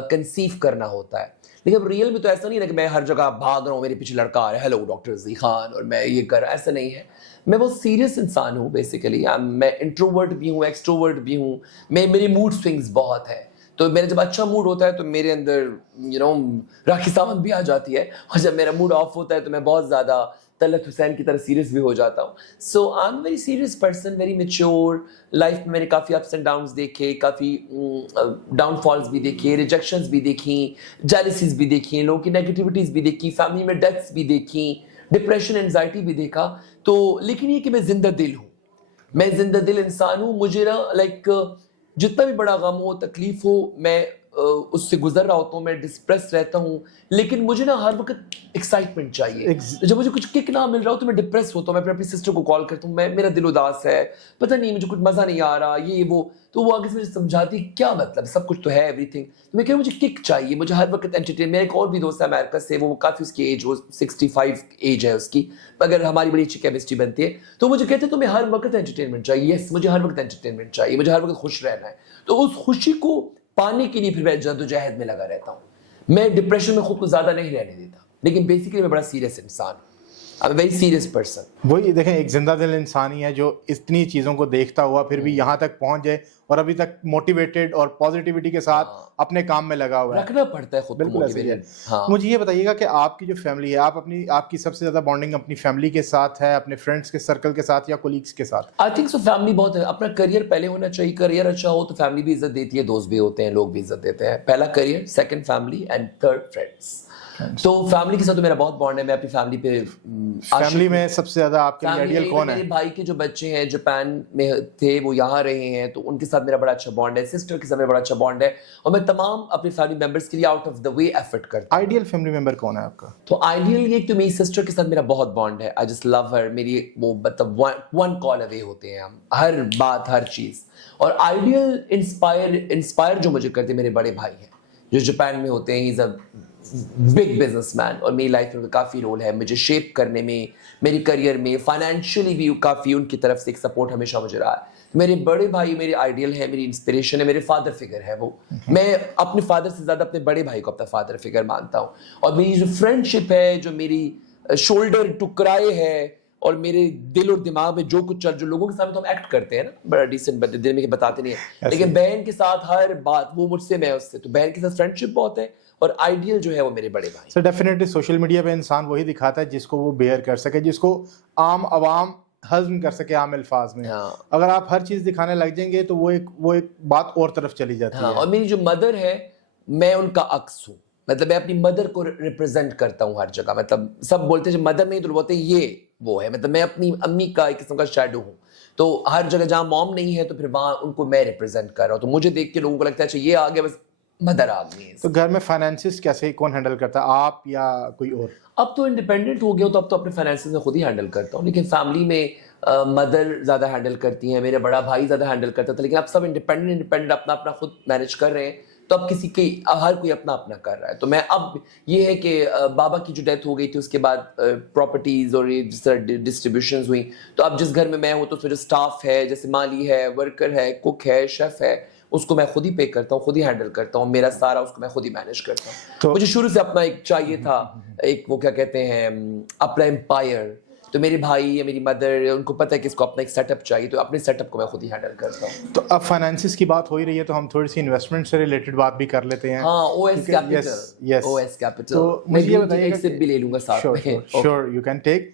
کنسیو کرنا ہوتا ہے. لیکن ریئل میں تو ایسا نہیں ہے کہ میں ہر جگہ بھاگ رہا ہوں, میرے پیچھے لڑکا آ رہا ہے ہیلو ڈاکٹر زی خان اور میں یہ کر رہا, ایسا نہیں ہے. میں بہت سیریس انسان ہوں بیسیکلی. میں انٹروورٹ بھی ہوں, ایکسٹروورٹ بھی ہوں. میرے موڈ سوئنگز بہت ہے, تو میرا جب اچھا موڈ ہوتا ہے تو میرے اندر راکھی ساونت بھی آ جاتی ہے, اور جب میرا موڈ آف ہوتا ہے تو میں بہت زیادہ طلعت حسین کی طرح سیریس بھی ہو جاتا ہوں. So I am very serious person, very mature. Life میں میں نے کافی اپس اینڈ ڈاؤنس دیکھے, کافی ڈاؤن فالز بھی دیکھے, ریجیکشنز بھی دیکھیں, جیلسیز بھی دیکھیں, لوگوں کی نیگیٹیوٹیز بھی دیکھی, فیملی میں ڈیتھس بھی دیکھیں, ڈپریشن انزائٹی بھی دیکھا. تو لیکن یہ کہ میں زندہ دل ہوں, میں زندہ دل انسان ہوں. مجھے نا لائک جتنا بھی بڑا غم ہو, تکلیف ہو, میں اس سے گزر رہا ہوتا ہوں, میں ڈسپریس رہتا ہوں, لیکن مجھے نا ہر وقت ایکسائٹمنٹ چاہیے. جب مجھے کچھ کک نہ مل رہا ہو تو میں ڈپریس ہوتا ہوں. میں اپنی سسٹر کو کال کرتا ہوں, میرا دل اداس ہے, پتہ نہیں مجھے کچھ مزہ نہیں آ رہا, یہ وہ. تو وہ آگے سے مجھے سمجھاتی کیا مطلب, سب کچھ تو ہے, ایوری تھنگ. تو میں کہہ رہا ہوں مجھے کک چاہیے, مجھے ہر وقت انٹرٹین. میرا ایک اور بھی دوست ہے امریکہ سے, وہ کافی اس کی ایج, وہ 65 ایج ہے اس کی, اگر ہماری بڑی اچھی کیمسٹری بنتی ہے. تو مجھے کہتے ہیں تمہیں ہر وقت انٹرٹینمنٹ چاہیے. یس, مجھے ہر وقت انٹرٹینمنٹ چاہیے, مجھے ہر وقت خوش رہنا ہے. تو اس خوشی کو پانے کے لیے پھر میں جدوجہد میں لگا رہتا ہوں. میں ڈپریشن میں خود کو زیادہ نہیں رہنے دیتا, لیکن بیسیکلی میں بڑا سیریس انسان ہوں. I'm a very serious person. وہی دیکھیں, ایک زندہ دل انسان ہی ہے جو اتنی چیزوں کو دیکھتا ہوا پھر بھی یہاں تک پہنچ جائے اور ابھی تک موٹیویٹڈ اور پازیٹیوٹی کے ساتھ اپنے کام میں لگا ہوا ہے. رکھنا پڑتا ہے خود کو موٹیویٹڈ. مجھے یہ بتائیے گا کہ آپ کی جو فیملی ہے, آپ کی سب سے زیادہ بانڈنگ اپنی فیملی کے ساتھ ہے, اپنے فرینڈس کے سرکل کے ساتھ, یا کولیگس کے ساتھ؟ آئی تھنک سو فیملی بہت ہے. اپنا کریئر پہلے ہونا چاہیے. کریئر اچھا ہو تو فیملی بھی عزت دیتی ہے, دوست بھی ہوتے ہیں, لوگ بھی عزت دیتے ہیں. پہلا career, second family, and third friends. تو فیملی کے ساتھ تو میرا بہت بانڈ ہے. میں اپنی فیملی پہ, فیملی میں سب سے زیادہ آپ کے لیے آئیڈیل کون ہے؟ میرے بھائی کے جو بچے ہیں جاپان میں تھے, وہ یہاں رہے ہیں, تو ان کے ساتھ میرا بڑا اچھا بانڈ ہے. سسٹر کے ساتھ میرا بڑا اچھا بانڈ ہے, اور میں تمام اپنے فیملی ممبرس کے لیے out of the way effort کرتا ہوں. آئیڈیل فیملی ممبر کون ہے آپ کا؟ تو آئیڈیل یہ کہ میری سسٹر کے ساتھ میرا بہت بانڈ ہے. آئی جسٹ لو ہر. میری وہ مطلب ون کال اوے ہوتے ہیں ہم, ہر بات, ہر چیز. اور آئیڈیل انسپائر جو مجھے کرتے میرے بڑے بھائی ہیں جو جاپان میں ہوتے ہیں. ہی از اے بگ بزنس مین, اور میری لائف میں کافی رول ہے مجھے شیپ کرنے میں, میری کریئر میں, فائنینشلی بھی کافی ان کی طرف سے ایک سپورٹ ہمیشہ مجھے رہا ہے. میرے بڑے بھائی میرے آئیڈیل ہے, میری انسپریشن ہے, میرے فادر فگر ہے وہ. میں اپنے فادر سے زیادہ اپنے بڑے بھائی کو اپنا فادر فگر مانتا ہوں. اور میری جو فرینڈ شپ ہے, جو میری شولڈر ٹکرائے ہے, اور میرے دل اور دماغ میں جو کچھ چل, جو لوگوں کے سامنے تو ہم ایکٹ کرتے ہیں نا, بڑا ڈیسنٹ بندے, دل میں بتاتے نہیں ہیں, لیکن بہن کے ساتھ ہر بات, وہ مجھ سے, میں اس سے. تو بہن کے ساتھ فرینڈ شپ بہت ہے, اور آئیڈیل جو ہے وہ میرے بڑے بھائی. سر ڈیفینیٹلی سوشل میڈیا پہ انسان وہی دکھاتا ہے جس کو وہ بیئر کر سکے, جس کو عام عوام ہضم کر سکے عام الفاظ میں. اگر آپ ہر چیز دکھانے لگ جائیں گے تو وہ ایک بات اور طرف چلی جاتی ہے. اور میری جو مدر ہے, میں ان کا عکس ہوں. مطلب میں اپنی مدر کو ریپرزینٹ کرتا ہوں ہر جگہ. مطلب سب بولتے ہیں مدر نہیں تو بولتے ہیں یہ وہ ہے. مطلب میں اپنی امی کا ایک قسم کا شیڈو ہوں. تو ہر جگہ جہاں موم نہیں ہے تو پھر وہاں ان کو میں ریپرزینٹ کر رہا ہوں. تو مجھے دیکھ کے لوگوں کو لگتا ہے اچھا یہ آ گیا, بس مدر آدمی ہے. تو گھر میں فائنینسز کیسے کون ہینڈل کرتا ہے, آپ یا کوئی اور؟ اب تو انڈیپینڈنٹ ہو گیا, تو اب تو اپنے فائنینسز میں خود ہی ہینڈل کرتا ہوں. لیکن فیملی میں مدر زیادہ ہینڈل کرتی ہیں, میرا بڑا بھائی زیادہ ہینڈل کرتا تھا, لیکن اب سب انڈیپینڈنٹ اپنا اپنا خود مینیج کر رہے ہیں. تو اب کسی کی, ہر کوئی اپنا اپنا کر رہا ہے. تو میں اب یہ ہے کہ بابا کی جو ڈیتھ ہو گئی تھی اس کے بعد پراپرٹیز اور جس طرح ڈسٹریبیوشنز ہوئیں, تو اب جس گھر میں ہوں تو اس میں جو اسٹاف ہے, جیسے مالی ہے, ورکر ہے, کوک ہے, شیف ہے, اس کو میں خود ہی پے کرتا ہوں, خود ہی ہینڈل کرتا ہوں. میرا سارا اس کو میں خود ہی مینیج کرتا ہوں. تو مجھے شروع سے اپنا ایک چاہیے تھا, ایک وہ کیا کہتے ہیں اپنا امپائر. تو میرے بھائی یا میری مدر, ان کو پتہ ہے کہ اس کو اپنا ایک سیٹ اپ چاہیے, تو اپنے سیٹ اپ کو میں خود ہی ہینڈل کرتا ہوں. تو اب فائنینسز کی بات ہو ہی رہی ہے تو ہم تھوڑی سی انویسٹمنٹ سے ریلیٹڈ بات بھی کر لیتے ہیں. ہاں, او ایس کیپٹل. تو مجھے یہ بتائیے ایک سپ بھی لے لوں گا ساتھ میں. Sure you can take.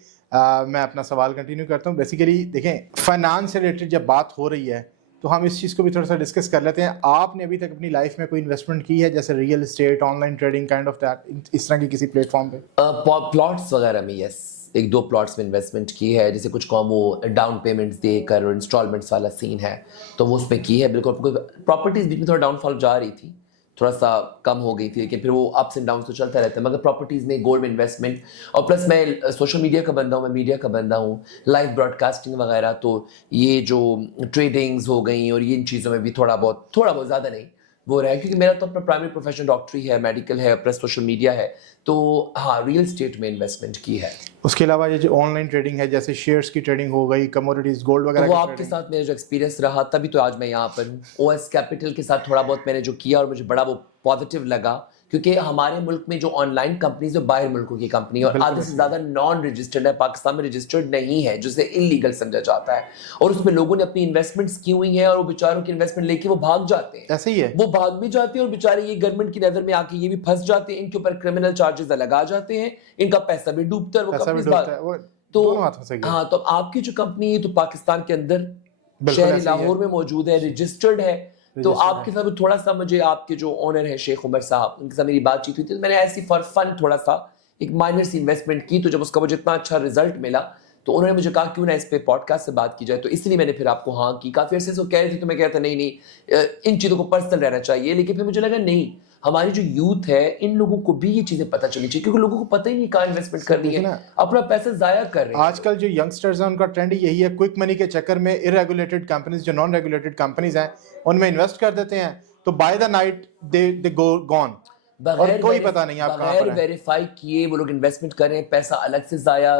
میں اپنا سوال کنٹینیو کرتا ہوں. بیسیکلی دیکھیں, فائنانس سے ریلیٹڈ جب بات ہو رہی ہے تو ہم اس چیز کو بھی تھوڑا سا ڈسکس کر لیتے ہیں. آپ نے ابھی تک اپنی لائف میں کوئی انویسٹمنٹ کی ہے, جیسے real estate, online trading, kind of that, اس طرح کی کسی پلیٹ فارم پہ؟ پلاٹس وغیرہ میں یس, ایک دو پلاٹس میں انویسٹمنٹ کی ہے, جیسے کچھ قوم وہ ڈاؤن پیمنٹس دے کر اور انسٹالمنٹس والا سین ہے تو وہ اس میں کی ہے بالکل. پراپرٹیز بیچ میں تھوڑا ڈاؤن فال جا رہی تھی, تھوڑا سا کم ہو گئی تھی, لیکن پھر وہ اپس اینڈ ڈاؤنس تو چلتا رہتا ہے. مگر پراپرٹیز میں گولڈ میں انویسٹمنٹ, اور پلس میں سوشل میڈیا کا بندہ ہوں, میں میڈیا کا بندہ ہوں, لائیو براڈ کاسٹنگ وغیرہ, تو یہ جو ٹریڈنگز ہو گئیں اور یہ ان چیزوں میں بھی تھوڑا بہت زیادہ نہیں وہ رہا ہے, کیونکہ میرا تو اپنا پرائمری پروفیشن ڈاکٹری ہے, میڈیکل ہے, پلس سوشل میڈیا ہے, تو ہاں ریئل اسٹیٹ میں انویسٹمنٹ کی ہے. اس کے علاوہ یہ جو آن لائن ٹریڈنگ ہے, جیسے شیئرس کی ٹریڈنگ ہو گئی, کموڈیٹیز, گولڈ وغیرہ, وہ آپ کے ساتھ میرا جو ایکسپیرینس رہا تبھی تو آج میں یہاں پر ہوں. او ایس کیپٹل کے ساتھ تھوڑا بہت میں نے جو کیا اور مجھے بڑا وہ پازیٹیو لگا, کیونکہ ہمارے ملک میں جو آن لائن کمپنیز ہے باہر ملکوں کی کمپنی, اور آدھے سے زیادہ نان رجسٹرڈ ہے, پاکستان میں رجسٹرڈ نہیں ہے, جسے انلیگل سمجھا جاتا ہے, اور اس میں لوگوں نے اپنی انویسٹمنٹس کی ہوئی ہیں اور وہ بیچاروں کی انویسٹمنٹ لے کے وہ بھاگ جاتے ہیں. ایسے ہی ہے, وہ بھاگ بھی جاتے ہیں اور بیچارے یہ گورنمنٹ کی نظر میں آ کے یہ بھی پھنس جاتے ہیں, ان کے اوپر کرمنل چارجز لگا جاتے ہیں, ان کا پیسہ بھی ڈوبتا ہے, وہ کمپنیز. تو ہاں, تو آپ کی جو کمپنی ہے تو پاکستان کے اندر شہر لاہور میں موجود ہے, رجسٹرڈ ہے, تو آپ کے ساتھ تھوڑا سا مجھے آپ کے جو اونر ہیں شیخ عمر صاحب, ان کے ساتھ میری بات چیت ہوئی تھی, تو میں نے ایسی فار فن تھوڑا سا ایک مائنر سی انویسٹمنٹ کی, تو جب اس کا مجھے اتنا اچھا رزلٹ ملا تو انہوں نے مجھے کہا کیوں نہ اس پہ پوڈ کاسٹ سے بات کی جائے, تو اس لیے میں نے پھر آپ کو ہاں کی. کافی عرصے سے وہ کہہ رہے تھے تو میں کہتا نہیں ان چیزوں کو پرسنل رہنا چاہیے, لیکن پھر مجھے لگا نہیں, ہماری جو یوتھ ہے ان لوگوں کو بھی یہ چیزیں پتہ چلنی چاہیے, کیونکہ لوگوں کو پتہ ہی نہیں کہاں انویسٹمنٹ کرنی ہے, اپنا پیسہ ضائع کر رہے ہیں. آج کل جو ینگسٹرز ہیں ان کا ٹرینڈ یہی ہے, کوئک منی کے چکر میں ارریگولیٹڈ کمپنیز, جو نان ریگولیٹڈ کمپنیز ہیں, ان میں انویسٹ کر دیتے ہیں, تو by the night they go gone, اور کوئی پتہ نہیں آپ کہاں پر ہیں. بغیر ویریفائی کیے وہ لوگ انویسٹمنٹ کر رہے ہیں, پیسہ الگ سے ضائع,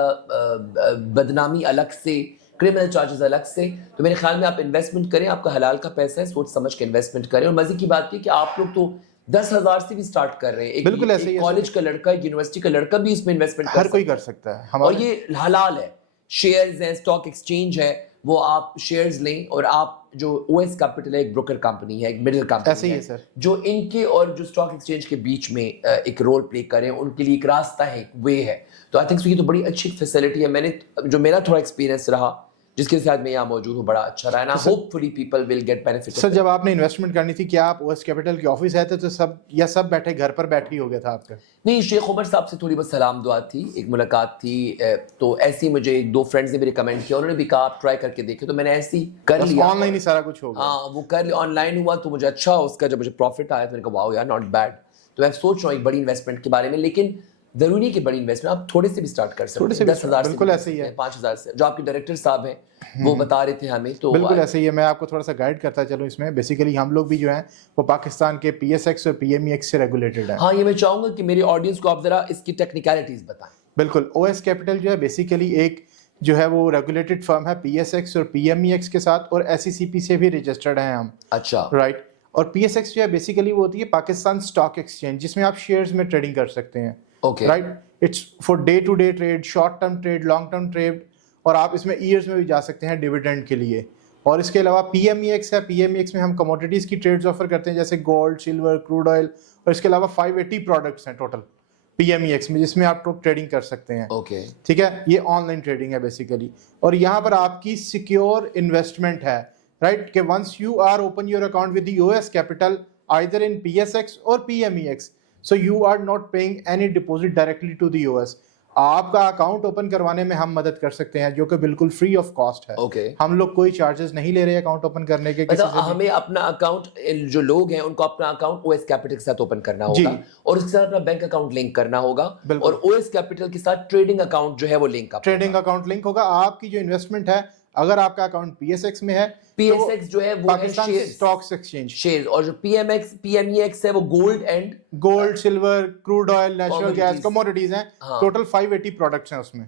بدنامی الگ سے, کرمنل چارجز الگ سے. تو میرے خیال میں آپ انویسٹمنٹ کریں, آپ کا حلال کا پیسہ ہے, سوچ سمجھ کے انویسٹمنٹ کریں. اور مزے کی بات یہ کہ آپ لوگ تو 10,000 سے بھی سٹارٹ کر رہے ہیں, بالکل ایسے ہی, کالج کا لڑکا, یونیورسٹی کا لڑکا بھی اس میں انویسٹمنٹ ہر کوئی کر سکتا ہے, اور یہ حلال ہے. شیئرز ہیں, اسٹاک ایکسچینج ہے, وہ آپ شیئرز لیں, اور آپ جو او ایس کیپٹل ہے ایک بروکر کمپنی ہے, ایک مڈل کمپنی ہے, جو ان کے اور جو اسٹاک ایکسچینج کے بیچ میں ایک رول پلے کریں, ان کے لیے ایک راستہ ہے, ایک وے ہے. تو آئی تھنک یہ تو بڑی اچھی فیسلٹی ہے. میں نے جو میرا تھوڑا ایکسپیرینس رہا جس کے ساتھ میں یہاں موجود ہوں, بڑا اچھا رہا, نا hopefully people will get benefit. Sir جب آپ نے انویسٹمنٹ کرنی تھی, کیا آپ او ایس کیپٹل کے آفس آئے تھے تو سب بیٹھے گھر پر بیٹھ ہی ہو گیا تھا آپ کا؟ نہیں, شیخ عمر صاحب سے تھوڑی بہت سلام دعا تھی, ایک ملاقات تھی, تو ایسی مجھے ایک دو فرینڈز نے بھی ریکمینڈ کیا, انہوں نے بھی کہا آپ ٹرائی کر کے دیکھیں, تو میں نے ایسی کر لیا. آن لائن ہی سارا کچھ ہو گیا. ہاں, وہ کر لیا, آن لائن ہوا, تو مجھے اچھا اس کا جب مجھے پروفٹ آیا تو میں نے کہا واو یار ناٹ بیڈ. تو میں سوچ رہا ہوں ایک بڑی انویسٹمنٹ کے بارے میں, لیکن ضروری ہے کہ بڑی انویسٹمنٹ آپ تھوڑے سے بھی سٹارٹ کر سکتے ہیں, 10,000 سے, بالکل ایسے ہی ہے, 5,000 سے, جو آپ کے ڈائریکٹر صاحب ہیں وہ بتا رہے تھے ہمیں. تو بالکل ایسے ہی ہے. میں آپ کو تھوڑا سا گائیڈ کرتا چلوں اس میں. بیسیکلی ہم لوگ بھی جو ہیں وہ پاکستان کے پی S X or P M E x سے ریگولیٹڈ ہیں. ہاں, یہ میں چاہوں گا کہ میری آڈینس کو آپ ذرا اس کی ٹیکنیکلٹیز بتائیں. بالکل, او ایس کیپٹل جو ہے بیسیکلی ایک جو ہے وہ ریگولیٹڈ فرم ہے پی S X or P M E x کے ساتھ, اور ایس ای سی پی سے بھی رجسٹرڈ ہیں ہم. اچھا, رائٹ. اور پی ایس ایکس جو ہے بیسیکلی وہ ہوتی ہے پاکستان اسٹاک ایکسچینج, جس میں آپ شیئرز میں ٹریڈنگ کر سکتے ہیں. Okay, right. It's for day to day trade, short term trade, long term trade, اور آپ اس میں ایئرز میں بھی جا سکتے ہیں ڈیویڈنڈ کے لیے. اور اس کے علاوہ پی ایم ای ایکس ہے. پی ایم ای ایکس میں ہم کموڈیٹیز کی ٹریڈز آفر کرتے ہیں, جیسے گولڈ, سلور, کروڈ آئل, اور اس کے علاوہ 580 پروڈکٹس ہیں total P M E X میں, جس میں آپ ٹریڈنگ کر سکتے ہیں. اوکے, ٹھیک ہے, یہ آن لائن ٹریڈنگ ہے بیسیکلی. اور یہاں پر آپ کی سیکیور انویسٹمنٹ ہے, رائٹ, کہ once you are open your account with the O S capital either in P S X or P M E X, so you are not paying any deposit directly to the O S. آپ کا account open کروانے میں ہم مدد کر سکتے ہیں, جو کہ بالکل فری آف کاسٹ ہے. ہم لوگ کوئی چارجز نہیں لے رہے اکاؤنٹ اوپن کرنے کے. ہمیں اپنا اکاؤنٹ, جو لوگ ہیں ان کو اپنا اکاؤنٹ او ایس کیپٹل کے ساتھ اوپن کرنا ہوگا, اور اس کے ساتھ اپنا بینک اکاؤنٹ لنک کرنا ہوگا, اور او ایس کیپٹل کے ساتھ ٹریڈنگ اکاؤنٹ جو ہے وہ ٹریڈنگ اکاؤنٹ لنک ہوگا. آپ کی جو انویسٹمنٹ ہے, اگر آپ کا اکاؤنٹ پی ایس ایکس میں ہے, پی ایس ایکس جو ہے وہ پاکستان اسٹاکس ایکسچینج شیئر, اور جو پی ایم ای ایکس ہے وہ gold, silver, crude oil, natural gas, commodities ہیں. ٹوٹل 580 پروڈکٹس ہیں اس میں,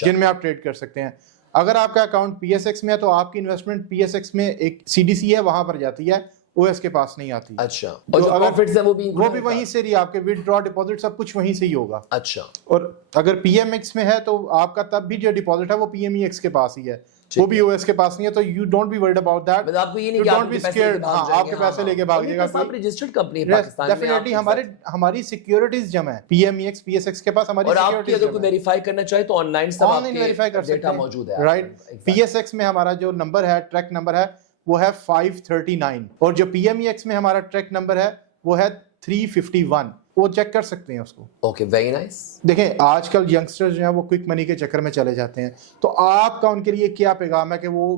جن میں آپ ٹریڈ کر سکتے ہیں. اگر آپ کا اکاؤنٹ پی ایس ایکس میں ہے تو آپ کی انویسٹمنٹ پی ایس ایکس میں ایک سی ڈی سی ہے, وہاں پر جاتی ہے, او ایس کے پاس نہیں آتی. اچھا, اور جو پروفٹس ہیں وہ بھی وہیں سے ہی, آپ کے وتھ ڈپازٹ سب کچھ وہیں سے ہی ہوگا. اچھا, اور اگر پی ایم ایکس میں ہے تو آپ کا تب بھی جو ڈپازٹ ہے وہ پی ایم ای ایکس کے پاس ہی ہے, وہ بھی او ایس کے پاس نہیں ہے. تو you don't be worried about that. آپ کو یہ نہیں کہ آپ کے پیسے لے کے بھاگ جائے گا. آپ رجسٹرڈ کمپنی ہے پاکستان میں, ڈیفینیٹلی ہماری سیکیورٹیز جمع ہے P M E X, P S X کے پاس ہماری سیکیورٹیز. اور آپ کی اگر کوئی ویریفائی کرنا چاہے تو آن لائن سب ویریفائی کر سکتے ہیں, موجود ہے. رائٹ. پی ایس ایکس میں ہمارا جو نمبر ہے, ٹریک نمبر ہے, وہ ہے 539, اور جو پی ایم ای ایکس میں ہمارا ٹریک نمبر ہے وہ ہے 351. وہ چیک کر سکتے ہیں اس کو. Okay, very nice. دیکھیں آج کل ینگسٹرز جو ہیں وہ کوئک منی کے چکر میں چلے جاتے ہیں, تو آپ کا ان کے لیے کیا پیغام ہے کہ وہ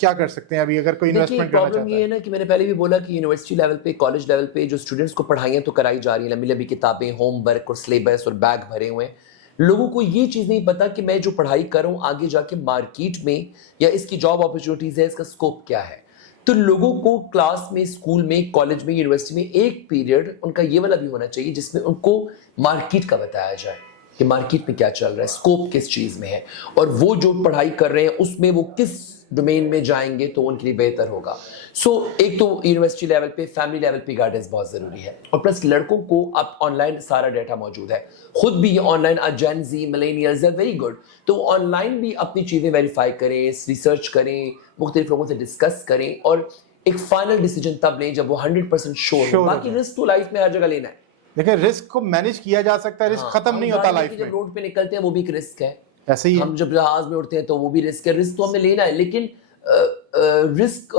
کیا کر سکتے ہیں ابھی اگر کوئی انویسٹمنٹ کرنا چاہتا ہے؟ یہ ہے نا کہ میں نے پہلے بھی بولا کہ یونیورسٹی لیول پہ, کالج لیول پہ جو اسٹوڈنٹس کو پڑھائیاں تو کرائی جا رہی ہیں, لمبی لمبی کتابیں, ہوم ورک اور سلیبس اور بیگ بھرے ہوئے ہیں. لوگوں کو یہ چیز نہیں پتا کہ میں جو پڑھائی کر رہا ہوں آگے جا کے مارکیٹ میں یا اس کی جاب اپرچونیٹیز ہے, اس کا اسکوپ کیا ہے. تو لوگوں کو کلاس میں, اسکول میں, کالج میں, یونیورسٹی میں ایک پیریڈ ان کا یہ والا بھی ہونا چاہیے جس میں ان کو مارکیٹ کا بتایا جائے کہ مارکیٹ میں کیا چل رہا ہے, اسکوپ کس چیز میں ہے, اور وہ جو پڑھائی کر رہے ہیں اس میں وہ کس ڈومین میں جائیں گے تو ان کے لیے بہتر ہوگا. سو ایک تو یونیورسٹی لیول پہ, فیملی لیول پہ گائیڈنس بہت ضروری ہے, اور پلس لڑکوں کو اب آن لائن سارا ڈیٹا موجود ہے, خود بھی یہ online Gen Z millennials are very good, تو آن لائن بھی اپنی چیزیں ویریفائی کریں, ریسرچ کریں, مختلف لوگوں سے ڈسکس کریں, اور ایک فائنل ڈیسیجن تب لیں جب وہ 100% شور ہو. باقی رسک تو لائف میں ہر جگہ لینا ہے. دیکھیں رسک کو مینیج کیا جا سکتا ہے, رسک ختم نہیں ہوتا لائف میں. جب روڈ پہ نکلتے ہیں وہ بھی ایک رسک ہے, ایسے ہی ہم جب جہاز میں اڑتے ہیں تو وہ بھی رسک ہے. رسک تو ہمیں لینا ہے, لیکن رسک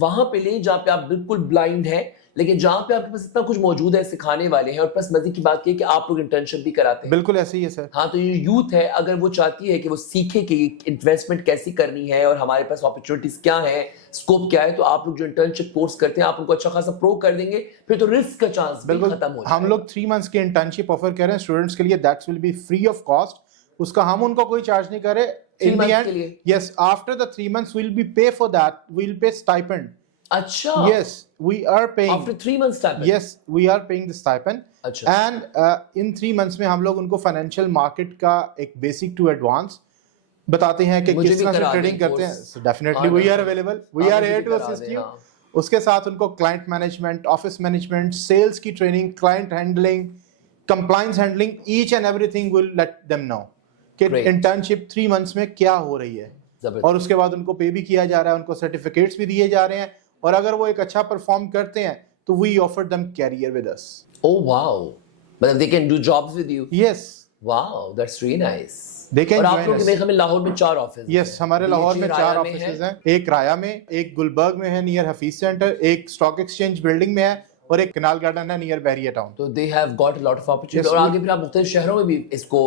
وہاں پہ لیں جہاں پہ آپ بالکل بلائنڈ ہیں, لیکن جہاں پہ آپ کے پاس اتنا کچھ موجود ہے, سکھانے والے ہیں, اور پلس مزے کی بات یہ کہ آپ لوگ انٹرنشپ بھی کراتے ہیں. بالکل ایسے ہی ہے سر. ہاں, تو یہ یوتھ ہے, اگر وہ چاہتی ہے کہ وہ سیکھے کہ انویسٹمنٹ کیسی کرنی ہے اور ہمارے پاس اپرچونیٹیز کیا ہیں, اسکوپ کیا ہے, تو آپ لوگ جو انٹرنشپ کورس کرتے ہیں آپ ان کو اچھا خاصا پرو کر دیں گے, پھر تو رسک کا چانس بھی ختم ہو جائے گا. ہم لوگ 3 months کی انٹرنشپ آفر کر رہے ہیں اسٹوڈنٹس کے لیے, that's will be free of cost. اس کا ہم ان کو کوئی چارج نہیں کر رہے. In the end, yes, after the 3 months we'll be pay for that, we'll pay stipend. Acha. Yes, we are paying. After 3 months stipend? Yes, we are paying the stipend. Acha. And in 3 months میں ہم لوگ ان کو financial market کا ایک basic to advance بتاتے ہیں کہ کس طرح سے ٹریڈنگ کرتے ہیں. So definitely we are available. We are here to assist you. اس کے ساتھ ان کو client management, office management, sales کی training, client handling, compliance handling, each and everything will let them know کہ انٹرنشپ 3 months میں کیا ہو رہی ہے, اور اس کے بعد ان کو پے بھی کیا جا رہا ہے, ان کو سرٹیفکیٹس بھی دیے جا رہے ہیں, اور اگر وہ ایک اچھا پرفارم کرتے ہیں تو we offer them career with us. Oh wow, but they can do jobs with you? Yes. Wow, that's really nice. They can اور آپ لوگ کے ہمیں لاہور میں 4 آفس ہیں. Yes, ہمارے لاہور میں 4 آفسز ہیں. ایک رایا میں, ایک گلبرگ میں ہے نیئر حفیظ سینٹر, ایک اسٹاک ایکسچینج بلڈنگ میں ہے, اور ایک کنال گارڈن ہے نیئر بحریہ ٹاؤن. تو they have got a lot of opportunity. اور آگے پھر آپ مختلف شہروں میں بھی اس کو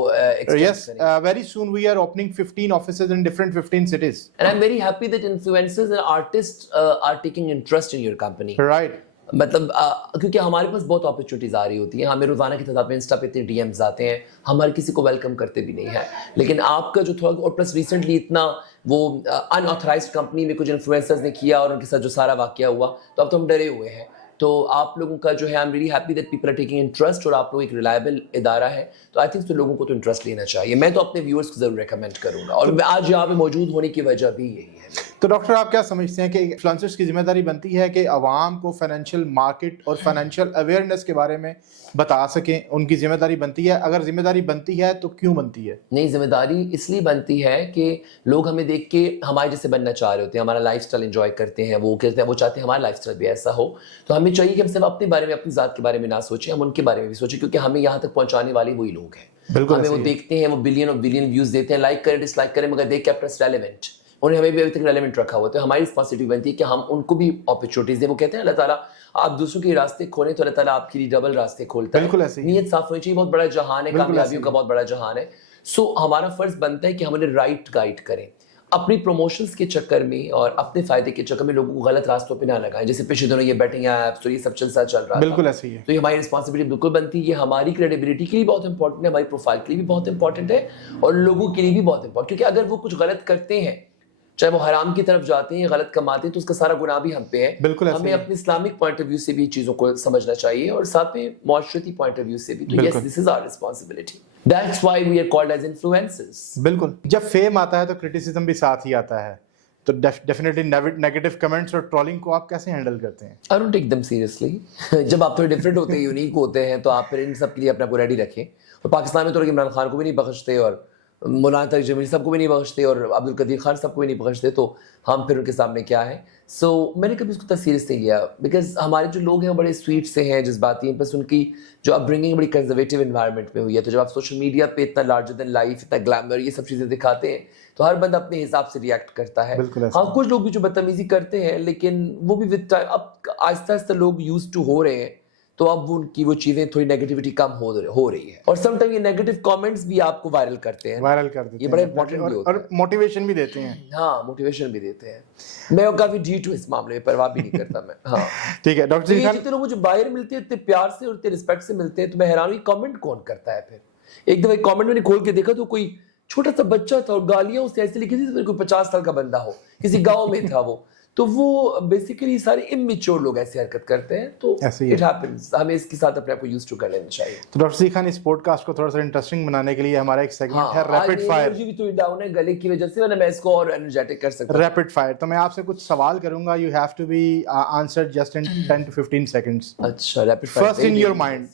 Yes, very soon we are opening 15 offices in different 15 cities. And I'm very happy that influencers and artists are taking interest in your company. Right. مطلب کیونکہ ہمارے پاس بہت اپرچونیٹیز آ رہی ہوتی ہیں, ہمیں روزانہ کی تعداد میں انسٹا پہ اتنے ڈی ایمز آتے ہیں, ہم ہر کسی کو ویلکم کرتے بھی نہیں ہیں, لیکن آپ کا جو تھوڑا, اور پلس ریسنٹلی اتنا وہ ان آتھرائزڈ کمپنی میں کچھ انفلوئنسرز نے کیا اور ان کے ساتھ جو سارا واقعہ ہوا, تو اب تو ہم ڈرے ہوئے ہیں. تو آپ لوگوں کا جو ہے I am really happy that people are taking interest, اور آپ لوگ ایک ریلائبل ادارہ ہے, تو آئی تھنک تو لوگوں کو تو انٹرسٹ لینا چاہیے. میں تو اپنے ویورس کو ضرور ریکمینڈ کروں گا, اور آج یہاں پہ موجود ہونے کی وجہ بھی یہی ہے. تو ڈاکٹر آپ کیا سمجھتے ہیں کہ انفلوئنسرز کی ذمہ داری بنتی ہے کہ عوام کو فائنینشیل مارکیٹ اور فائنینشیل اویئرنیس کے بارے میں بتا سکیں, ان کی ذمہ داری بنتی ہے؟ اگر ذمہ داری بنتی ہے تو کیوں بنتی ہے؟ نہیں, ذمہ داری اس لیے بنتی ہے کہ لوگ ہمیں دیکھ کے ہمارے جیسے بننا چاہ رہے ہوتے ہیں, ہمارا لائف اسٹائل انجوائے کرتے ہیں, وہ کہتے ہیں وہ چاہتے ہیں ہمارا لائف اسٹائل بھی ایسا ہو. تو ہمیں چاہیے کہ ہم صرف اپنے بارے میں, اپنی ذات کے بارے میں نہ سوچیں, ہم ان کے بارے میں بھی سوچیں, کیونکہ ہمیں یہاں تک پہنچانے والے وہی لوگ ہیں. ہمیں وہ دیکھتے ہیں, وہ بلین اور بلین ویوز دیتے ہیں, لائک کریں ڈس لائک کریں, مگر دیکھ کیپٹ اس ریلیونٹ, انہیں ہمیں بھی ابھی تک ریلیونٹ رکھا ہوا. تو ہماری رسپانسبلٹی بنتی ہے کہ ہم ان کو بھی اپرچونیٹیز دیں. وہ کہتے ہیں اللہ تعالیٰ آپ دوسروں کے راستے کھولیں تو اللہ تعالیٰ آپ کے لیے ڈبل راستے کھولتا ہے. بالکل ایسے ہی. نیت صاف ہونی چاہیے, بہت بڑا جہان ہے, کامیابیوں کا بہت بڑا جہان ہے. سو ہمارا فرض بنتا ہے کہ ہم انہیں رائٹ گائیڈ کریں, اپنی پروموشنز کے چکر میں اور اپنے فائدے کے چکر میں لوگوں کو غلط راستوں پہ نہ لگائیں. جیسے پچھلے دنوں یہ بیٹنگ ایپس تو یہ سب چل رہا تھا. بالکل ایسے ہی ہے. تو یہ ہماری رسپانسبلٹی بالکل بنتی ہے. یہ ہماری کریڈیبلٹی کے لیے بہت امپورٹنٹ ہے, ہماری پروفائل کے لیے بھی بہت امپورٹنٹ ہے, اور لوگوں کے لیے بھی بہت امپورٹنٹ, کیونکہ اگر وہ کچھ غلط کرتے ہیں, چاہے وہ حرام کی طرف جاتے ہیں, غلط کماتے ہیں, تو اس کا سارا گناہ بھی ہم پہ ہے. بالکل ہمیں اپنے اسلامک پوائنٹ آف ویو سے بھی چیزوں کو سمجھنا چاہیے, اور ساتھ میں معاشرتی پوائنٹ آف ویو سے بھی. تو yes, this is our responsibility. That's why we are called as influencers. بالکل. جب فیم آتا ہے تو کرٹیسزم بھی ساتھ ہی آتا ہے, تو ڈیفینیٹلی نیگیٹو کمنٹس اور ٹرولنگ کو آپ کیسے ہینڈل کرتے ہیں؟ I don't take them seriously. جب آپ تھوڑے ڈفرینٹ ہوتے ہیں, یونیک ہوتے ہیں, تو آپ پھر ان سب کے لیے اپنا کو ریڈی رکھیں. اور پاکستان میں تو عمران خان کو بھی نہیں بخشتے, اور مولانا طارق جمیل صاحب کو بھی نہیں بخشتے, اور عبدالقدیر خان صاحب کو بھی نہیں بخشتے, تو ہم پھر ان کے سامنے کیا ہے. سو میں نے کبھی اس کو سیریس نہیں لیا, بیکاز ہمارے جو لوگ ہیں وہ بڑے سویٹ سے ہیں, جذباتی ہیں, بس ان کی جو اپ برنگنگ بڑی کنزرویٹیو انوائرمنٹ میں ہوئی ہے. تو جب آپ سوشل میڈیا پہ اتنا لارجر دین لائف, اتنا گلیمر, یہ سب چیزیں دکھاتے ہیں, تو ہر بندہ اپنے حساب سے ریئیکٹ کرتا ہے. ہاں, کچھ لوگ بھی جو بدتمیزی کرتے ہیں, لیکن وہ بھی ود ٹائم اب آہستہ آہستہ لوگ یوز ٹو ہو رہے ہیں. تو اب ان کی وہ چیزیں تھوڑی نیگیٹیوٹی کم ہو رہی ہے. اور سم ٹائم یہ نیگیٹو کامنٹس بھی آپ کو وائرل کرتے ہیں, وائرل کر دیتے ہیں, یہ بڑا امپورٹنٹ بھی ہوتا ہے, اور موٹیویشن بھی دیتے ہیں. ہاں موٹیویشن بھی دیتے ہیں. میں کافی ڈھیٹ ہوں اس معاملے میں, پرواہ بھی نہیں کرتا میں. ہاں ٹھیک ہے ڈاکٹر یہ جتنے لوگ مجھے باہر ملتے ہیں اتنے پیار سے اور اتنے رسپیکٹ سے ملتے ہیں, تو میں حیران ہوں کامنٹ کون کرتا ہے. پھر ایک دفعہ کامنٹ میں نے کھول کے دیکھا تو کوئی چھوٹا سا بچہ تھا اور گالیاں اسے ایسے لکھی تھی کوئی 50 سال کا بندہ ہو, کسی گاؤں میں تھا وہ. تو وہ بیسیکلی سارے اممیچور لوگ ایسے حرکت کرتے ہیں, تو اٹ ہیپنس. ہمیں اس کے ساتھ اپنے آپ کو یوز ٹو کر لینا چاہیے. تو ڈاکٹر سی خان, اس پوڈ کاسٹ کو تھوڑا سا انٹرسٹنگ بنانے کے لیے ہمارا ایک سیگمنٹ ہے ریپڈ فائر. انرجی بھی تھوڑی ڈاؤن ہے گلے کی وجہ سے, ورنہ میں اس کو اور انرجیٹک کر سکتا ہوں. ریپڈ فائر, تو میں آپ سے کچھ سوال کروں گا, you have to be answer just in 10 to 15 seconds. اچھا rapid fire, first in your mind,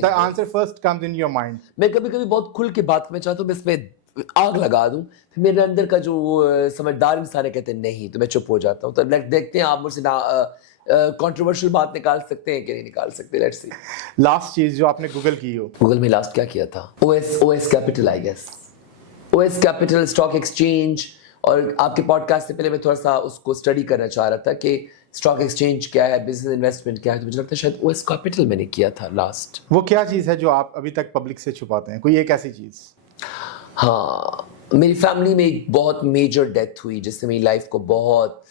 the answer first comes in your mind. میں کبھی کبھی بہت کھل کے بات کرنا چاہتا ہوں, میں اس میں آگ لگا دوں, میرے اندر کا جو سمجھدار انسان کہتے ہیں نہیں, تو میں چپ ہو جاتا ہوں. تو دیکھتے ہیں آپ مجھ سے کنٹروورشل بات نکال سکتے ہیں کہ نہیں نکال سکتے. Let's see. لاسٹ چیز جو آپ نے گوگل کی ہو. گوگل میں لاسٹ کیا کیا تھا؟ او S capital, I guess O S capital stock exchange. اور آپ کے پوڈ کاسٹ سے پہلے میں تھوڑا سا اس کو اسٹڈی کرنا چاہ رہا تھا کہ اسٹاک ایکسچینج کیا ہے, بزنس انویسٹمنٹ کیا ہے. تو مجھے لگتا ہے شاید او ایس کیپٹل میں نے کیا تھا لاسٹ. وہ کیا چیز ہے جو آپ ابھی تک پبلک سے چھپاتے ہیں, کوئی ایک ایسی چیز؟ ہاں, میری فیملی میں ایک بہت میجر ڈیتھ ہوئی جس سے میری لائف کو بہت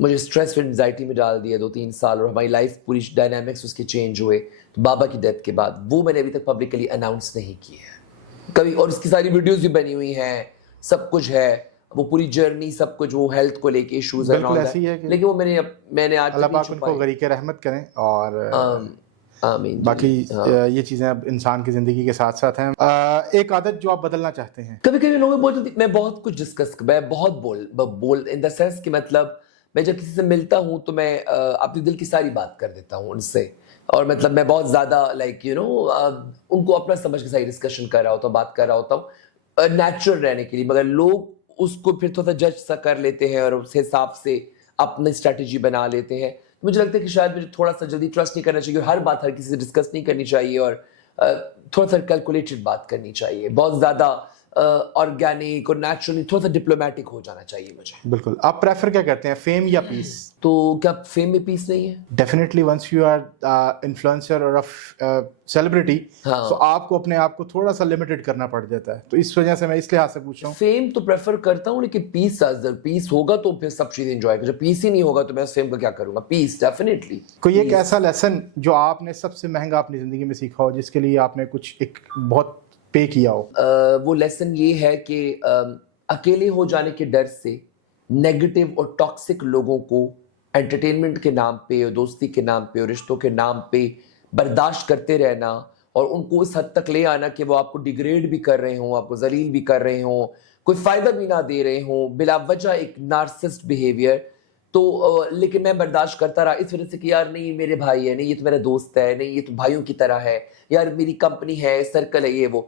مجھے اسٹریس اور انزائٹی میں ڈال دیا 2-3 سال, اور ہماری لائف پوری ڈائنامکس اس کے چینج ہوئے. تو بابا کی ڈیتھ کے بعد وہ میں نے ابھی تک پبلکلی اناؤنس نہیں کی ہے کبھی, اور اس کی ساری ویڈیوز بھی بنی ہوئی ہیں, سب کچھ ہے, وہ پوری جرنی سب کچھ, وہ ہیلتھ کو لے کے ایشوز ہیں, لیکن وہ میں نے آج اللہ پاک ان کو غریق رحمت کریں. اور آمین. باقی یہ چیزیں اب انسان کی زندگی کے ساتھ ساتھ ہیں. ایک عادت جو آپ بدلنا چاہتے ہیں. کبھی کبھی لوگ بولتے ہیں میں بہت کچھ ڈسکس, میں بہت بول ان دا سینس کہ مطلب میں جب کسی سے ملتا ہوں تو میں اپنی دل کی ساری بات کر دیتا ہوں ان سے, اور مطلب میں بہت زیادہ لائک یو نو ان کو اپنا سمجھ کے ساری ڈسکشن کر رہا ہوتا ہوں, بات کر رہا ہوتا ہوں نیچرل رہنے کے لیے. مگر لوگ اس کو پھر تھوڑا سا جج سا کر لیتے ہیں اور اس حساب سے اپنی اسٹریٹجی بنا لیتے ہیں. مجھے لگتا ہے کہ شاید مجھے تھوڑا سا جلدی ٹرسٹ نہیں کرنا چاہیے, اور ہر بات ہر کسی سے ڈسکس نہیں کرنی چاہیے, اور تھوڑا سا کیلکولیٹڈ بات کرنی چاہیے, بہت زیادہ آرگینک اور نیچرلی تھوڑا سا ڈپلومیٹک ہو جانا چاہیے مجھے. بالکل. آپ پریفر کیا کرتے ہیں, فیم یا پیس؟ تو کیا فیم میں پیس نہیں ہے؟ Definitely once you are influencer اور سیلیبریٹی, تو آپ کو اپنے آپ کو تھوڑا سا لمیٹڈ کرنا پڑ جاتا ہے, تو اس وجہ سے میں اس لحاظ سے پوچھ رہا ہوں. فیم تو پریفر کرتا ہوں, لیکن پیس ہوگا تو پھر سب چیزیں انجوائے کروں. جب پیس ہی نہیں ہوگا تو میں اس فیم کا کیا کروں گا. پیس ڈیفینیٹلی. کوئی ایک ایسا لیسن جو آپ نے سب سے مہنگا اپنی زندگی میں سیکھا ہو, جس کے لیے آپ نے کچھ ایک بہت پے کیا ہو؟ وہ لیسن یہ ہے کہ اکیلے ہو جانے کے ڈر سے نیگیٹو اور ٹاکسک لوگوں کو انٹرٹینمنٹ کے نام پہ اور دوستی کے نام پہ اور رشتوں کے نام پہ برداشت کرتے رہنا, اور ان کو اس حد تک لے آنا کہ وہ آپ کو ڈیگریڈ بھی کر رہے ہوں, آپ کو ذلیل بھی کر رہے ہوں, کوئی فائدہ بھی نہ دے رہے ہوں, بلا وجہ ایک نارسسٹ بیہیویئر. تو لیکن میں برداشت کرتا رہا اس وجہ سے کہ یار نہیں میرے بھائی ہے, نہیں یہ تو میرا دوست ہے, نہیں یہ تو بھائیوں کی طرح ہے, یار میری کمپنی ہے, سرکل ہے, یہ وہ.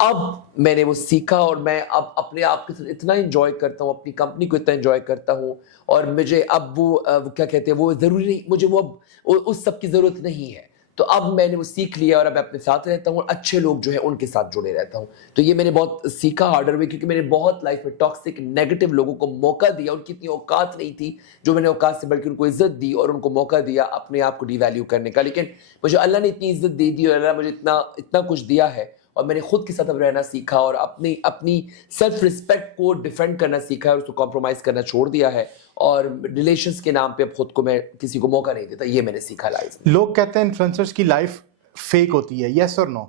اب میں نے وہ سیکھا, اور میں اب اپنے آپ کے ساتھ اتنا انجوائے کرتا ہوں, اپنی کمپنی کو اتنا انجوائے کرتا ہوں, اور مجھے اب وہ کیا کہتے ہیں, وہ ضروری نہیں, مجھے وہ اب اس سب کی ضرورت نہیں ہے. تو اب میں نے وہ سیکھ لیا, اور اب میں اپنے ساتھ رہتا ہوں, اور اچھے لوگ جو ہیں ان کے ساتھ جڑے رہتا ہوں. تو یہ میں نے بہت سیکھا ہارڈر وے, کیونکہ میں نے بہت لائف میں ٹاکسک نیگیٹو لوگوں کو موقع دیا. ان کی اتنی اوقات نہیں تھی جو میں نے اوقات سے, بلکہ ان کو عزت دی اور ان کو موقع دیا اپنے آپ کو ڈی ویلیو کرنے کا. لیکن مجھے اللہ نے اتنی عزت دے دی, اور اللہ مجھے اتنا کچھ دیا ہے, اور میں نے خود کے ساتھ اب رہنا سیکھا, اور اپنی سیلف رسپیکٹ کو ڈیفینڈ کرنا سیکھا ہے, اور اس کو کمپرومائز کرنا چھوڑ دیا ہے, اور ریلیشنز کے نام پہ اب خود کو میں کسی کو موقع نہیں دیتا. یہ میں نے سیکھا لائف میں. لوگ کہتے ہیں انفلوئنسرز کی لائف فیک ہوتی ہے, یس اور نو؟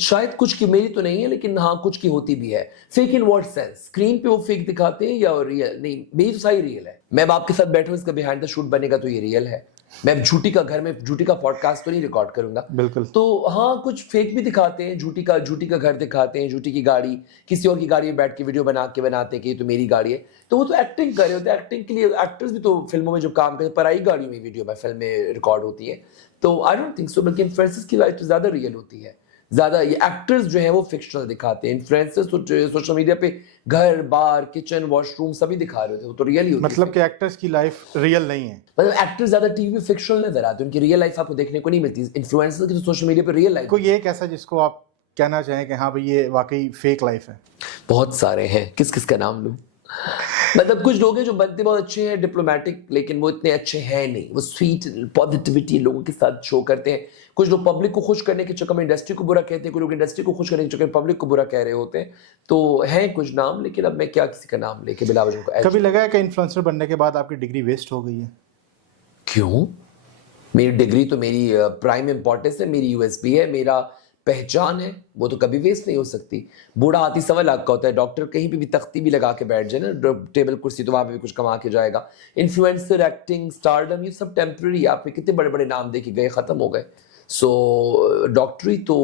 شاید کچھ کی, میری تو نہیں ہے, لیکن ہاں کچھ کی ہوتی بھی ہے. Fake in what sense? Screen پہ وہ فیک دکھاتے ہیں یا ریئل؟ نہیں, میری تو ساری ریئل ہے. میں اب آپ کے ساتھ بیٹھا ہوں, اس کا بیہائنڈ دا شوٹ بنے گا تو یہ ریئل ہے. میں جھوٹی کا گھر میں جھوٹی کا پوڈ کاسٹ تو نہیں ریکارڈ کروں گا. بالکل. تو ہاں کچھ فیک بھی دکھاتے ہیں, جھوٹی کا گھر دکھاتے ہیں, جھوٹی کی گاڑی, کسی اور کی گاڑی میں بیٹھ کے ویڈیو بناتے ہیں کہ یہ تو میری گاڑی ہے. تو وہ تو ایکٹنگ کر رہے ہوتے ہیں. ایکٹنگ کے لیے ایکٹرز بھی تو فلموں میں جو کام کرتے ہیں, پرائی گاڑیوں میں ویڈیو میں فلم میں ریکارڈ ہوتی ہے. تو آئی ڈونٹ تھنک سو, بلکہ انفلوئنسرز کی لائف تو زیادہ ریئل ہوتی ہے. زیادہ یہ ایکٹرز جو ہیں وہ فکشنل دکھاتے ہیں. انفلوئنسرز تو سوشل میڈیا پہ گھر بار کچن واش روم سبھی دکھا رہے ہوتے ہیں, وہ تو ریئل ہی ہوتی ہے. مطلب کہ ایکٹرز کی لائف ریئل نہیں ہے. مطلب ایکٹر زیادہ ٹی وی پہ فکشنل نظر آتے ہیں, ان کی ریئل لائف آپ کو دیکھنے کو نہیں ملتی. انفلوئنسر کی تو سوشل میڈیا پہ ریئل لائف. کوئی ایک ایسا جس کو آپ کہنا چاہیں کہ ہاں بھئی یہ واقعی فیک لائف ہے؟ بہت سارے ہیں, کس کا نام لوں؟ مطلب کچھ لوگ ہیں جو بنتے بہت اچھے ہیں ڈپلومیٹک, لیکن وہ اتنے اچھے ہیں نہیں. وہ سویٹ پازیٹیوٹی لوگوں کے ساتھ شو کرتے ہیں. کچھ لوگ پبلک کو خوش کرنے کے چکر میں انڈسٹری کو برا کہتے ہیں, کچھ لوگ انڈسٹری کو خوش کرنے کے چکر میں پبلک کو برا کہہ رہے ہوتے ہیں. تو ہیں کچھ نام, لیکن اب میں کیا کسی کا نام لے کے بلا وجہ کو. کبھی لگا ہے کہ انفلوئنسر بننے کے بعد آپ کی ڈگری ویسٹ ہو گئی ہے؟ کیوں؟ میری ڈگری تو میری پرائم امپورٹنس ہے, میری USB ہے, میرا پہچان ہے, وہ تو کبھی ویسٹ نہیں ہو سکتی. بوڑھا ہاتھی 1.25 لاکھ کا ہوتا ہے. ڈاکٹر کہیں پہ بھی تختی بھی لگا کے بیٹھ جائے نا, ٹیبل کرسی, تو وہاں پہ بھی کچھ کما کے جائے گا. انفلوئنسر, ایکٹنگ, اسٹارڈم, یہ سب ٹیمپرری. آپ نے کتنے بڑے بڑے نام دیکھے گئے, ختم ہو گئے. سو ڈاکٹری تو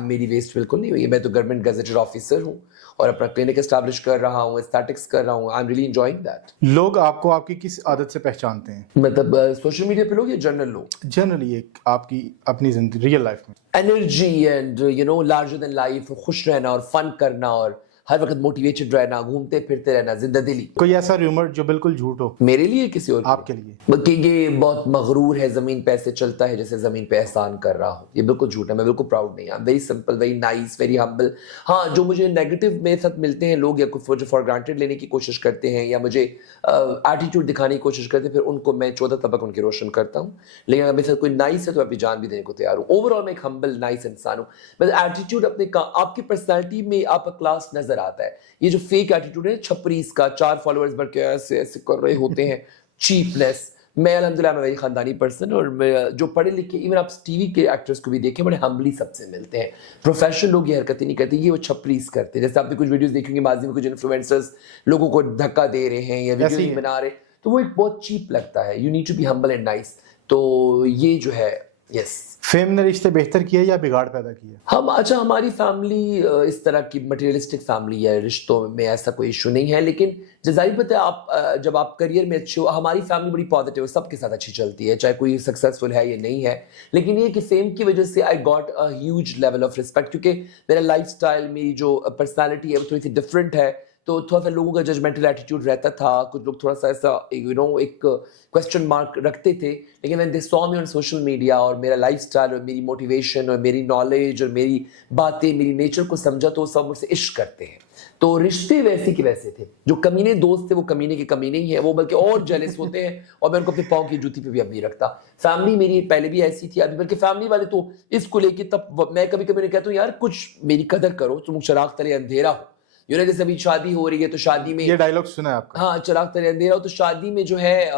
میری ویسٹ بالکل نہیں ہوئی ہے. میں تو گورنمنٹ گزیٹڈ آفیسر ہوں اور اپنا کلینک اسٹیبلش کر رہا ہوں, اسٹیٹکس کر رہا ہوں. I am really enjoying that. لوگ آپ کو آپ کی کس عادت سے پہچانتے ہیں؟ مطلب سوشل میڈیا پہ لوگ یا جنرل لوگ؟ جنرلی ایک آپ کی اپنی زندگی ریئل لائف میں. Energy and larger then life, خوش رہنا اور فن کرنا اور ہر وقت موٹیویٹڈ رہنا, گھومتے پھرتے رہنا, زندہ دلی. کوئی ایسا ریومر جو بالکل جھوٹ ہو میرے لیے کسی اور آپ کے لیے؟ کہ یہ بہت مغرور ہے, زمین پہ ایسے چلتا ہے جیسے زمین پہ احسان کر رہا ہو, یہ بالکل جھوٹ ہے. میں بالکل پراؤڈ نہیں ہوں. Very simple, very nice, very humble. ہاں, جو مجھے نیگیٹو میرے ساتھ ملتے ہیں لوگ, یا کچھ فار گرانٹیڈ لینے کی کوشش کرتے ہیں یا مجھے ایٹیٹیوڈ دکھانے کی کوشش کرتے ہیں, پھر ان کو میں 14 طبق ان کے روشن کرتا ہوں. لیکن اگر میرے ساتھ کوئی نائس ہے تو اپنی جان بھی دینے کو تیار ہوں. اوور آل میں ایک ہمبل نائس انسان ہوں. بس ایٹیٹیوڈ اپنے آپ کی پرسنالٹی میں آپ کا کلاس نظر آتا ہے. یہ جو فیک ایٹیٹیوڈ ہے چھپریز کا, 4 فالوورز بڑھ کے ایسے ایسے کر رہے ہوتے ہیں, چیپنس. میں الحمدللہ میں خاندانی پرسن, اور جو پڑھے لکھے, ایون آپ ٹی وی کے ایکٹرس کو بھی دیکھیں, بڑے ہمبلی سب سے ملتے ہیں. پروفیشنل لوگ یہ حرکتیں نہیں کرتے, یہ وہ چھپریز کرتے ہیں. جیسے آپ نے کچھ ویڈیوز دیکھی ہوں گی ماضی میں, کچھ انفلوئنسرز لوگوں کو دھکا دے رہے ہیں یا ویڈیو نہیں بنا رہے, تو وہ ایک بہت چیپ لگتا ہے. You need to be humble and nice. تو یہ جو ہے, یس. فیم نے رشتے بہتر کیے یا بگاڑ پیدا کیے؟ اچھا, ہماری فیملی اس طرح کی مٹیریلسٹک فیملی ہے, رشتوں میں ایسا کوئی ایشو نہیں ہے. لیکن ظاہر بات ہے, آپ جب آپ کریئر میں اچھے ہو, ہماری فیملی بڑی پازیٹیو, سب کے ساتھ اچھی چلتی ہے, چاہے کوئی سکسیزفل ہے یا نہیں ہے. لیکن یہ کہ فیم کی وجہ سے I got a huge level of respect, کیونکہ میرا لائف اسٹائل, میری جو پرسنالٹی ہے وہ تھوڑی سی ڈفرینٹ ہے. تو تھوڑا سا لوگوں کا ججمنٹل ایٹیٹیوڈ رہتا تھا. کچھ لوگ تھوڑا سا ایسا ایک کویسچن مارک رکھتے تھے. لیکن when they saw me on social media, اور میرا لائف اسٹائل اور میری موٹیویشن اور میری نالج اور میری باتیں, میری نیچر کو سمجھا, تو سب مجھ سے عشق کرتے ہیں. تو رشتے ویسے کے ویسے تھے. جو کمینے دوست تھے وہ کمینے کے کمینے ہی ہیں, وہ بلکہ اور جیلس ہوتے ہیں, اور میں ان کو اپنے پاؤں کی جوتی پہ بھی اب نہیں رکھتا. فیملی میری پہلے بھی ایسی تھی, ابھی بلکہ فیملی والے تو اس کو لے کے, تب میں کبھی کبھی کہتا ہوں یار کچھ میری قدر کرو, تم چراغ تلے اندھیرا ہو. جیسے ابھی شادی ہو رہی ہے, تو شادی میں یہ ڈائلاگ سنا ہے آپ کا؟ ہاں, چراغ تلے اندھیرا ہو. تو شادی میں جو ہے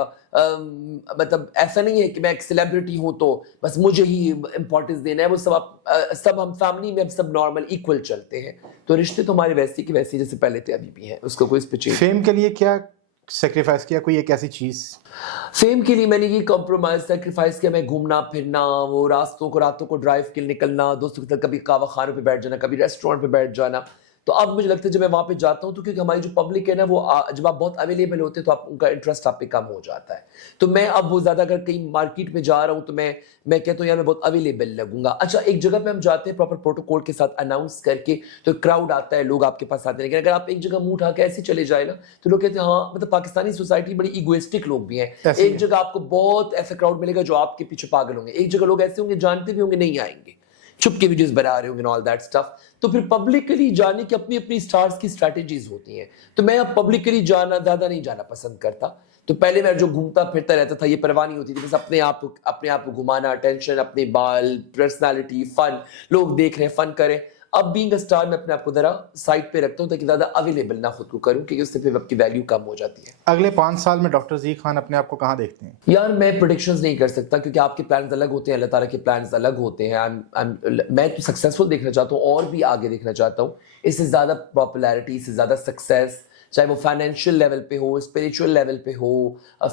مطلب ایسا نہیں ہے کہ میں ایک سیلیبریٹی ہوں تو بس مجھے ہی امپورٹنس دینا ہے. وہ سب ہم فیملی میں اب سب نارمل ایکول چلتے ہیں. تو رشتے تو ہمارے ویسے کی ویسے جیسے پہلے تھے ابھی بھی ہیں, اس کا کوئی اس پہ چینج. فیم کے لیے کیا سیکریفائس کیا, کوئی ایک ایسی چیز؟ فیم کے لیے میں نے یہ کمپرومائز سیکریفائس کیا, میں گھومنا پھرنا, وہ راتوں کو ڈرائیو کے لیے نکلنا, دوستوں کے ساتھ کبھی قہوہ خانوں پہ بیٹھ جانا, کبھی ریسٹورینٹ پہ بیٹھ جانا. تو اب مجھے لگتا ہے جب میں وہاں پہ جاتا ہوں, تو کیونکہ ہماری جو پبلک ہے نا, وہ جب آپ بہت اویلیبل ہوتے ہیں تو آپ ان کا انٹرسٹ آپ پہ کم ہو جاتا ہے. تو میں اب وہ زیادہ اگر کہیں مارکیٹ میں جا رہا ہوں تو میں کہتا ہوں یار میں بہت اویلیبل لگوں گا. اچھا, ایک جگہ پہ ہم جاتے ہیں پراپر پروٹوکول کے ساتھ اناؤنس کر کے, تو کراؤڈ آتا ہے, لوگ آپ کے پاس آتے ہیں. لیکن اگر آپ ایک جگہ منہ اٹھا کے ایسے چلے جائے نا, تو لوگ کہتے ہیں ہاں, مطلب پاکستانی سوسائٹی بڑی ایگوئسٹک لوگ بھی ہیں. ایک جگہ آپ کو بہت ایسا کراؤڈ ملے گا جو آپ کے پیچھے پاگل ہوں گے, ایک جگہ لوگ ایسے ہوں گے جانتے بھی ہوں گے نہیں آئیں گے, چھپ کے ویڈیوز بنا رہے ہوں گے, آل دیٹ اسٹف. تو پھر پبلکلی جانے کی اپنی اپنی اسٹارز کی اسٹریٹجیز ہوتی ہیں. تو میں اب پبلکلی جانا زیادہ نہیں جانا پسند کرتا. تو پہلے میں جو گھومتا پھرتا رہتا تھا, یہ پرواہ نہیں ہوتی تھی, بس اپنے آپ کو گھمانا, ٹینشن, اپنے بال, پرسنالٹی, فن, لوگ دیکھ رہے ہیں, فن کریں. اب بینگ اے اسٹار میں اپنے آپ کو ذرا سائڈ پہ رکھتا ہوں تاکہ زیادہ اویلیبل نہ خود کو کروں, کیونکہ اس سے پھر آپ کی ویلیو کم ہو جاتی ہے. اگلے 5 سال میں ڈاکٹر ذی خان اپنے آپ کو کہاں دیکھتے ہیں؟ یار میں پریڈکشنز نہیں کر سکتا, کیونکہ آپ کے پلانز الگ ہوتے ہیں, اللہ تعالیٰ کے پلانز الگ ہوتے ہیں. میں تو سکسیزفل دیکھنا چاہتا ہوں اور بھی آگے دیکھنا چاہتا ہوں. اس سے زیادہ پاپولیرٹی, اس سے زیادہ سکسیس, چاہے وہ فائنینشیل لیول پہ ہو, اسپریچول لیول پہ ہو,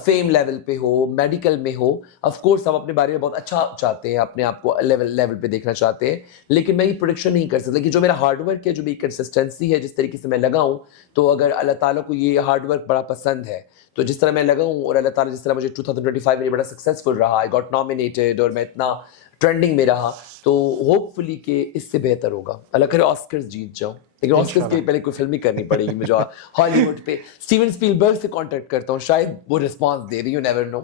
فیم لیول پہ ہو, میڈیکل میں ہو. آف کورس ہم اپنے بارے میں بہت اچھا چاہتے ہیں, اپنے آپ کو لیول پہ دیکھنا چاہتے ہیں, لیکن میں یہ پروڈکشن نہیں کر سکتا. کہ جو میرا ہارڈ ورک ہے, جو میری کنسسٹنسی ہے, جس طریقے سے میں لگا ہوں, تو اگر اللہ تعالیٰ کو یہ ہارڈ ورک بڑا پسند ہے, تو جس طرح میں لگا ہوں, اور اللہ تعالیٰ جس طرح مجھے 2025 میں بڑا سکسیزفل رہا, آئی گاٹ نامینیٹڈ, اور میں اتنا ٹرینڈنگ میں رہا, تو ہوپ فلی کہ اس سے بہتر ہوگا. اللہ کرے آسکرز جیت جاؤں, لیکن آسکرز کے لیے پہلے کوئی فلم ہی کرنی پڑے گی مجھے ہالی ووڈ پہ. اسٹیون اسپیلبرگ سے کانٹیکٹ کرتا ہوں, شاید وہ رسپانس دے رہی, یو نیور نو.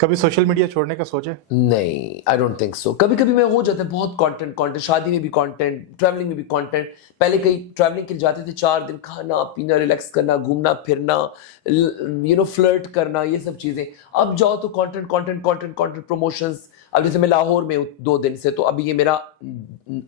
کبھی سوشل میڈیا چھوڑنے کا سوچے؟ نہیں, آئی ڈونٹ تھنک سو. کبھی کبھی میں ہو جاتا ہے بہت کانٹینٹ, شادی میں بھی کانٹینٹ, ٹریولنگ میں بھی کانٹینٹ. پہلے کہیں ٹریولنگ کے لیے جاتے تھے 4 دن, کھانا پینا, ریلیکس کرنا, گھومنا پھرنا, فلرٹ کرنا, یہ سب چیزیں. اب جاؤ تو کانٹینٹ پروموشنز. اب جیسے میں لاہور میں ہوں 2 دن سے, تو ابھی یہ میرا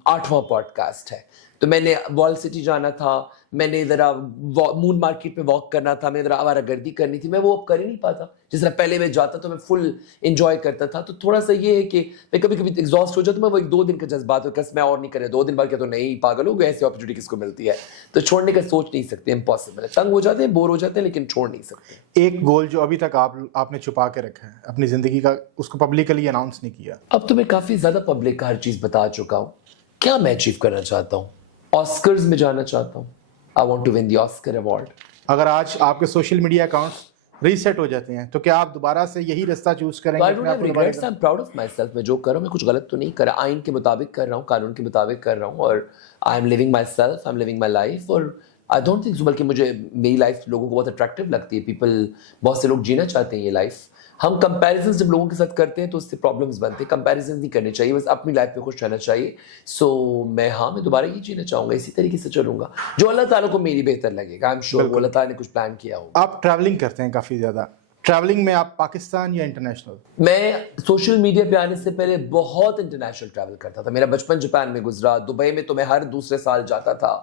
8واں پوڈ کاسٹ ہے. تو میں نے وال سٹی جانا تھا, میں نے ذرا مون مارکیٹ پہ واک کرنا تھا, میں ذرا آوارہ گردی کرنی تھی, میں وہ اب کر ہی نہیں پاتا. جس طرح پہلے میں جاتا تو میں فل انجوائے کرتا تھا. تو تھوڑا سا یہ ہے کہ میں کبھی کبھی ایگزاسٹ ہو جاتا ہوں, میں وہ 1-2 دن کا جذبات ہوتا ہے, میں اور نہیں کرے 2 دن بعد کیا تو نہیں پاگل ہو گئے, ایسی اپرچونیٹی کس کو ملتی ہے. تو چھوڑنے کا سوچ نہیں سکتے, امپاسبل ہے. تنگ ہو جاتے ہیں, بور ہو جاتے ہیں, لیکن چھوڑ نہیں سکتے. ایک گول جو ابھی تک آپ نے چھپا کے رکھا ہے اپنی زندگی کا, اس کو پبلکلی اناؤنس نہیں کیا. اب تو میں کافی زیادہ پبلک کا ہر چیز بتا چکا ہوں. کیا میں اچیو کرنا چاہتا ہوں؟ آسکرز میں جانا چاہتا ہوں. I want to win the Oscar award. اگر آج آپ کے سوشل میڈیا اکاؤنٹس ریسیٹ ہو جاتے ہیں تو کیا آپ دوبارہ سے یہی رستہ چوز کریں گے؟ I don't have regrets. I'm proud of myself. میں جو کر رہا ہوں میں کچھ غلط تو نہیں کر رہا. آئین کے مطابق کر رہا ہوں, قانون کے مطابق کر رہا ہوں, اور I'm living myself, I'm living my life. اور I don't think so, بلکہ مجھے میری لائف لوگوں کو بہت اٹریکٹیو لگتی ہے. بہت سے لوگ جینا چاہتے ہیں یہ لائف. ہم کمپیریزنز جب لوگوں کے ساتھ کرتے ہیں تو اس سے پرابلمس بنتے ہیں. کمپیریزنز نہیں کرنے چاہیے, بس اپنی لائف پہ خوش رہنا چاہیے. سو میں دوبارہ یہ جینا چاہوں گا, اسی طریقے سے چلوں گا جو اللہ تعالیٰ کو میری بہتر لگے گا. آئی ایم شیور وہ اللہ تعالیٰ نے کچھ پلان کیا ہوگا. آپ ٹریولنگ کرتے ہیں کافی زیادہ, ٹریولنگ میں آپ پاکستان یا انٹرنیشنل؟ میں سوشل میڈیا پہ آنے سے پہلے بہت انٹرنیشنل ٹریول کرتا تھا. میرا بچپن جاپان میں گزرا. دبئی میں تو میں ہر دوسرے سال جاتا تھا.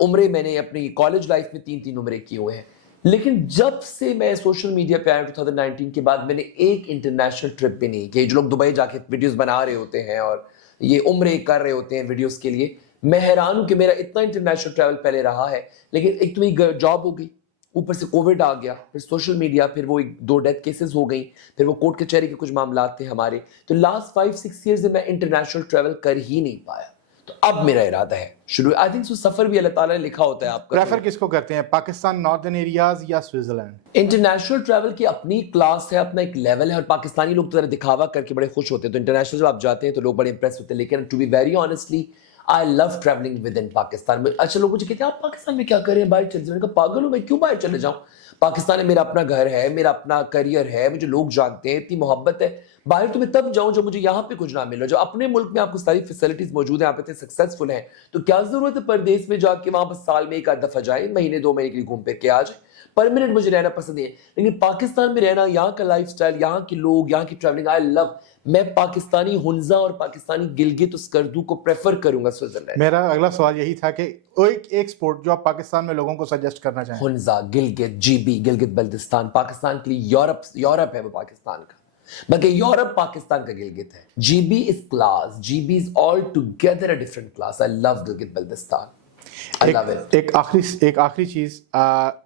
عمرے میں نے اپنی کالج لائف میں 3 عمرے کیے ہوئے ہیں. لیکن جب سے میں سوشل میڈیا پہ آیا 2019 کے بعد, میں نے ایک انٹرنیشنل ٹرپ بھی نہیں کی. جو لوگ دبئی جا کے ویڈیوز بنا رہے ہوتے ہیں اور یہ عمرے کر رہے ہوتے ہیں ویڈیوز کے لیے, میں حیران ہوں کہ میرا اتنا انٹرنیشنل ٹریول پہلے رہا ہے. لیکن ایک تو میری جاب ہو گئی, اوپر سے کووڈ آ گیا, پھر سوشل میڈیا, پھر وہ 2 ڈیتھ کیسز ہو گئیں, پھر وہ کورٹ کچہری کے کچھ معاملات تھے ہمارے. تو لاسٹ 5-6 ایئرز میں انٹرنیشنل ٹریول کر ہی نہیں پایا. تو اب میرا ارادہ ہے شروع. آئی تھنک سفر بھی اللہ تعالیٰ نے لکھا ہوتا ہے آپ کا. پریفر کس کو کرتے ہیں, پاکستان ناردرن ایریاز یا سوئٹزرلینڈ؟ انٹرنیشنل ٹریول کی اپنی کلاس ہے, اپنا ایک لیول ہے, اور پاکستانی لوگ تو دکھاوا کر کے بڑے خوش ہوتے ہیں. تو انٹرنیشنل جب آپ جاتے ہیں تو لوگ بڑے امپریس ہوتے ہیں. لیکن to be very honestly I love travelling with in Pakistan. اچھا لوگ مجھے کہتے ہیں آپ پاکستان میں کیا کر رہے ہیں, باہر چلے جاؤ. میں کہا پاگل ہوں, میں کیوں باہر چلے جاؤں؟ پاکستان میں میرا اپنا گھر ہے, میرا اپنا کریئر ہے, مجھے لوگ جانتے ہیں, اتنی محبت ہے. باہر تو میں تب جاؤں جب مجھے یہاں پہ کچھ نہ ملے. جب اپنے ملک میں آپ کو ساری فیسلٹیز موجود ہیں, آپ اتنے سکسیزفل ہیں, تو کیا ضرورت ہے پردیس میں جا کے وہاں بس سال میں 1 دفعہ جائے, مہینے 2 مہینے کے لیے گھوم پھر کے آ جائے. پرماننٹ مجھے رہنا پسند ہے. لیکن پاکستان میں رہنا, یہاں کا لائف سٹائل, یہاں کے لوگ, یہاں کی ٹریولنگ آئی لو. میں پاکستانی ہنزا اور پاکستانی گلگت اسکردو کو پریفر کروں گا سوئٹزرلینڈ. میرا اگلا سوال یہی تھا کہ ایک سپورٹ جو آپ پاکستان میں لوگوں کو سجیسٹ کرنا چاہیں. Hunza, Gilgit, G B, Gilgit Baltistan. پاکستان کے لیے یورپ ہے وہ پاکستان کا, بلکہ یورپ پاکستان کا گلگت ہے. G B is class, G B is all together a different class. I love Gilgit Baltistan. ایک آخری چیز,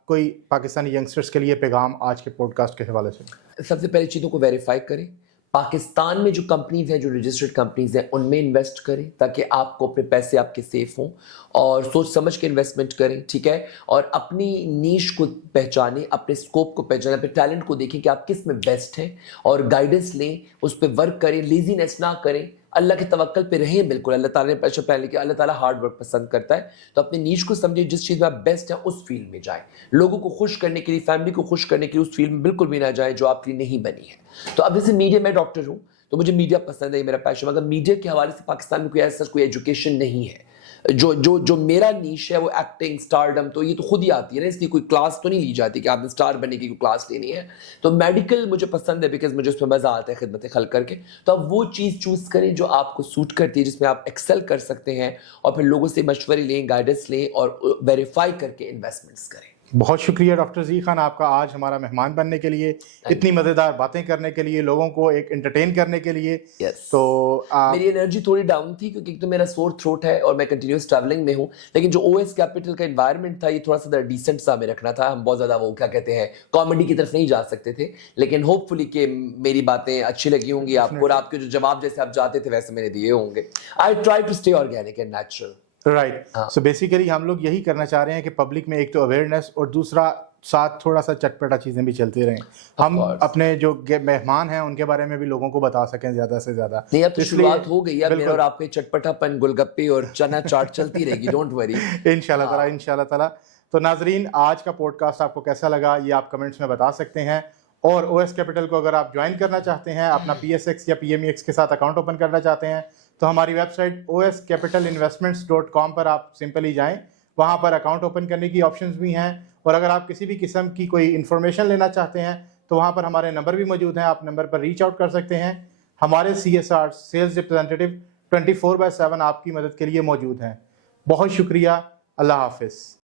کوئی پاکستانی ینگسٹرز کے لیے پیغام آج کے پوڈ کاسٹ کے حوالے سے؟ سب سے پہلے چیزوں کو ویریفائی کریں. پاکستان میں جو کمپنیز ہیں, جو رجسٹرڈ کمپنیز ہیں, ان میں انویسٹ کریں تاکہ آپ کو اپنے پیسے آپ کے سیف ہوں, اور سوچ سمجھ کے انویسٹمنٹ کریں, ٹھیک ہے. اور اپنی نیش کو پہچانیں, اپنے اسکوپ کو پہچانیں, اپنے ٹیلنٹ کو دیکھیں کہ آپ کس میں بیسٹ ہیں, اور گائیڈنس لیں, اس پہ ورک کریں, لیزینس نہ کریں, اللہ کے توکل پہ رہیں. بالکل اللہ تعالیٰ نے اچھا پلان لیا کہ اللہ تعالیٰ ہارڈ ورک پسند کرتا ہے. تو اپنے نیش کو سمجھیں, جس چیز میں آپ بیسٹ ہیں اس فیلڈ میں جائیں. لوگوں کو خوش کرنے کے لیے, فیملی کو خوش کرنے کے لیے اس فیلڈ میں بالکل بھی نہ جائیں جو آپ کے لیے نہیں بنی ہے. تو اب جیسے میڈیا, میں ڈاکٹر ہوں تو مجھے میڈیا پسند ہے, میرا پیشن. مگر میڈیا کے حوالے سے پاکستان میں کوئی ایسا کوئی ایجوکیشن نہیں ہے. جو میرا نیش ہے وہ ایکٹنگ, اسٹارڈم, تو یہ تو خود ہی آتی ہے نا, اس لیے کوئی کلاس تو نہیں لی جاتی کہ آپ نے اسٹار بننے کی کوئی کلاس لینی ہے. تو میڈیکل مجھے پسند ہے بیکاز مجھے اس میں مزہ آتا ہے خدمت خلق کر کے. تو آپ وہ چیز چوز کریں جو آپ کو سوٹ کرتی ہے, جس میں آپ ایکسل کر سکتے ہیں, اور پھر لوگوں سے مشورے لیں, گائیڈنس لیں, اور ویریفائی کر کے انویسٹمنٹس کریں. بہت شکریہ ڈاکٹر ذی خان آپ کا آج ہمارا مہمان بننے کے لیے, اتنی مزیدار باتیں کرنے کے لیے, لوگوں کو ایک انٹرٹین کرنے کے لیے. تو میری انرجی تھوڑی ڈاؤن تھی کیونکہ ایک تو میرا سور تھروٹ ہے اور میں کنٹینیوس ٹریولنگ میں ہوں. لیکن جو او ایس کیپٹل کا انوائرمنٹ تھا, یہ تھوڑا سا ڈیسنٹ سا ہمیں رکھنا تھا. ہم بہت زیادہ وہ کیا کہتے ہیں کامیڈی کی طرف نہیں جا سکتے تھے. لیکن ہوپ فلی کہ میری باتیں اچھی لگی ہوں گی آپ کو, اور آپ کے جو جواب جیسے آپ چاہتے تھے ویسے میں نے دیے ہوں گے. I try to stay organic and natural. Right. So basically ہم لوگ یہی کرنا چاہ رہے ہیں کہ پبلک میں ایک تو اویئرنیس, اور دوسرا ساتھ تھوڑا سا چٹپٹا چیزیں بھی چلتی رہیں. ہم اپنے جو مہمان ہیں ان کے بارے میں بھی لوگوں کو بتا سکیں زیادہ سے زیادہ. نہیں, اب تو شروعات ہو گئی ہے, میرا اور آپ کے چٹپٹا پن, گل گپے اور چنا چاٹ چلتی رہے گی, ڈونٹ وری. انشاءاللہ تعالیٰ. تو ناظرین, آج کا پوڈ کاسٹ آپ کو کیسا لگا یہ آپ کمنٹس میں بتا سکتے ہیں, اور او ایس کیپٹل کو اگر آپ جوائن کرنا چاہتے ہیں, اپنا پی ایس ایکس یا پی ایم ای ایکس کے ساتھ اکاؤنٹ اوپن کرنا چاہتے ہیں, تو ہماری ویب سائٹ oscapitalinvestments.com پر آپ سمپلی جائیں. وہاں پر اکاؤنٹ اوپن کرنے کی آپشنز بھی ہیں, اور اگر آپ کسی بھی قسم کی کوئی انفارمیشن لینا چاہتے ہیں تو وہاں پر ہمارے نمبر بھی موجود ہیں, آپ نمبر پر ریچ آؤٹ کر سکتے ہیں. ہمارے CSR سیلز ریپرزینٹیو 24/7 آپ کی مدد کے لیے موجود ہیں. بہت شکریہ. اللہ حافظ.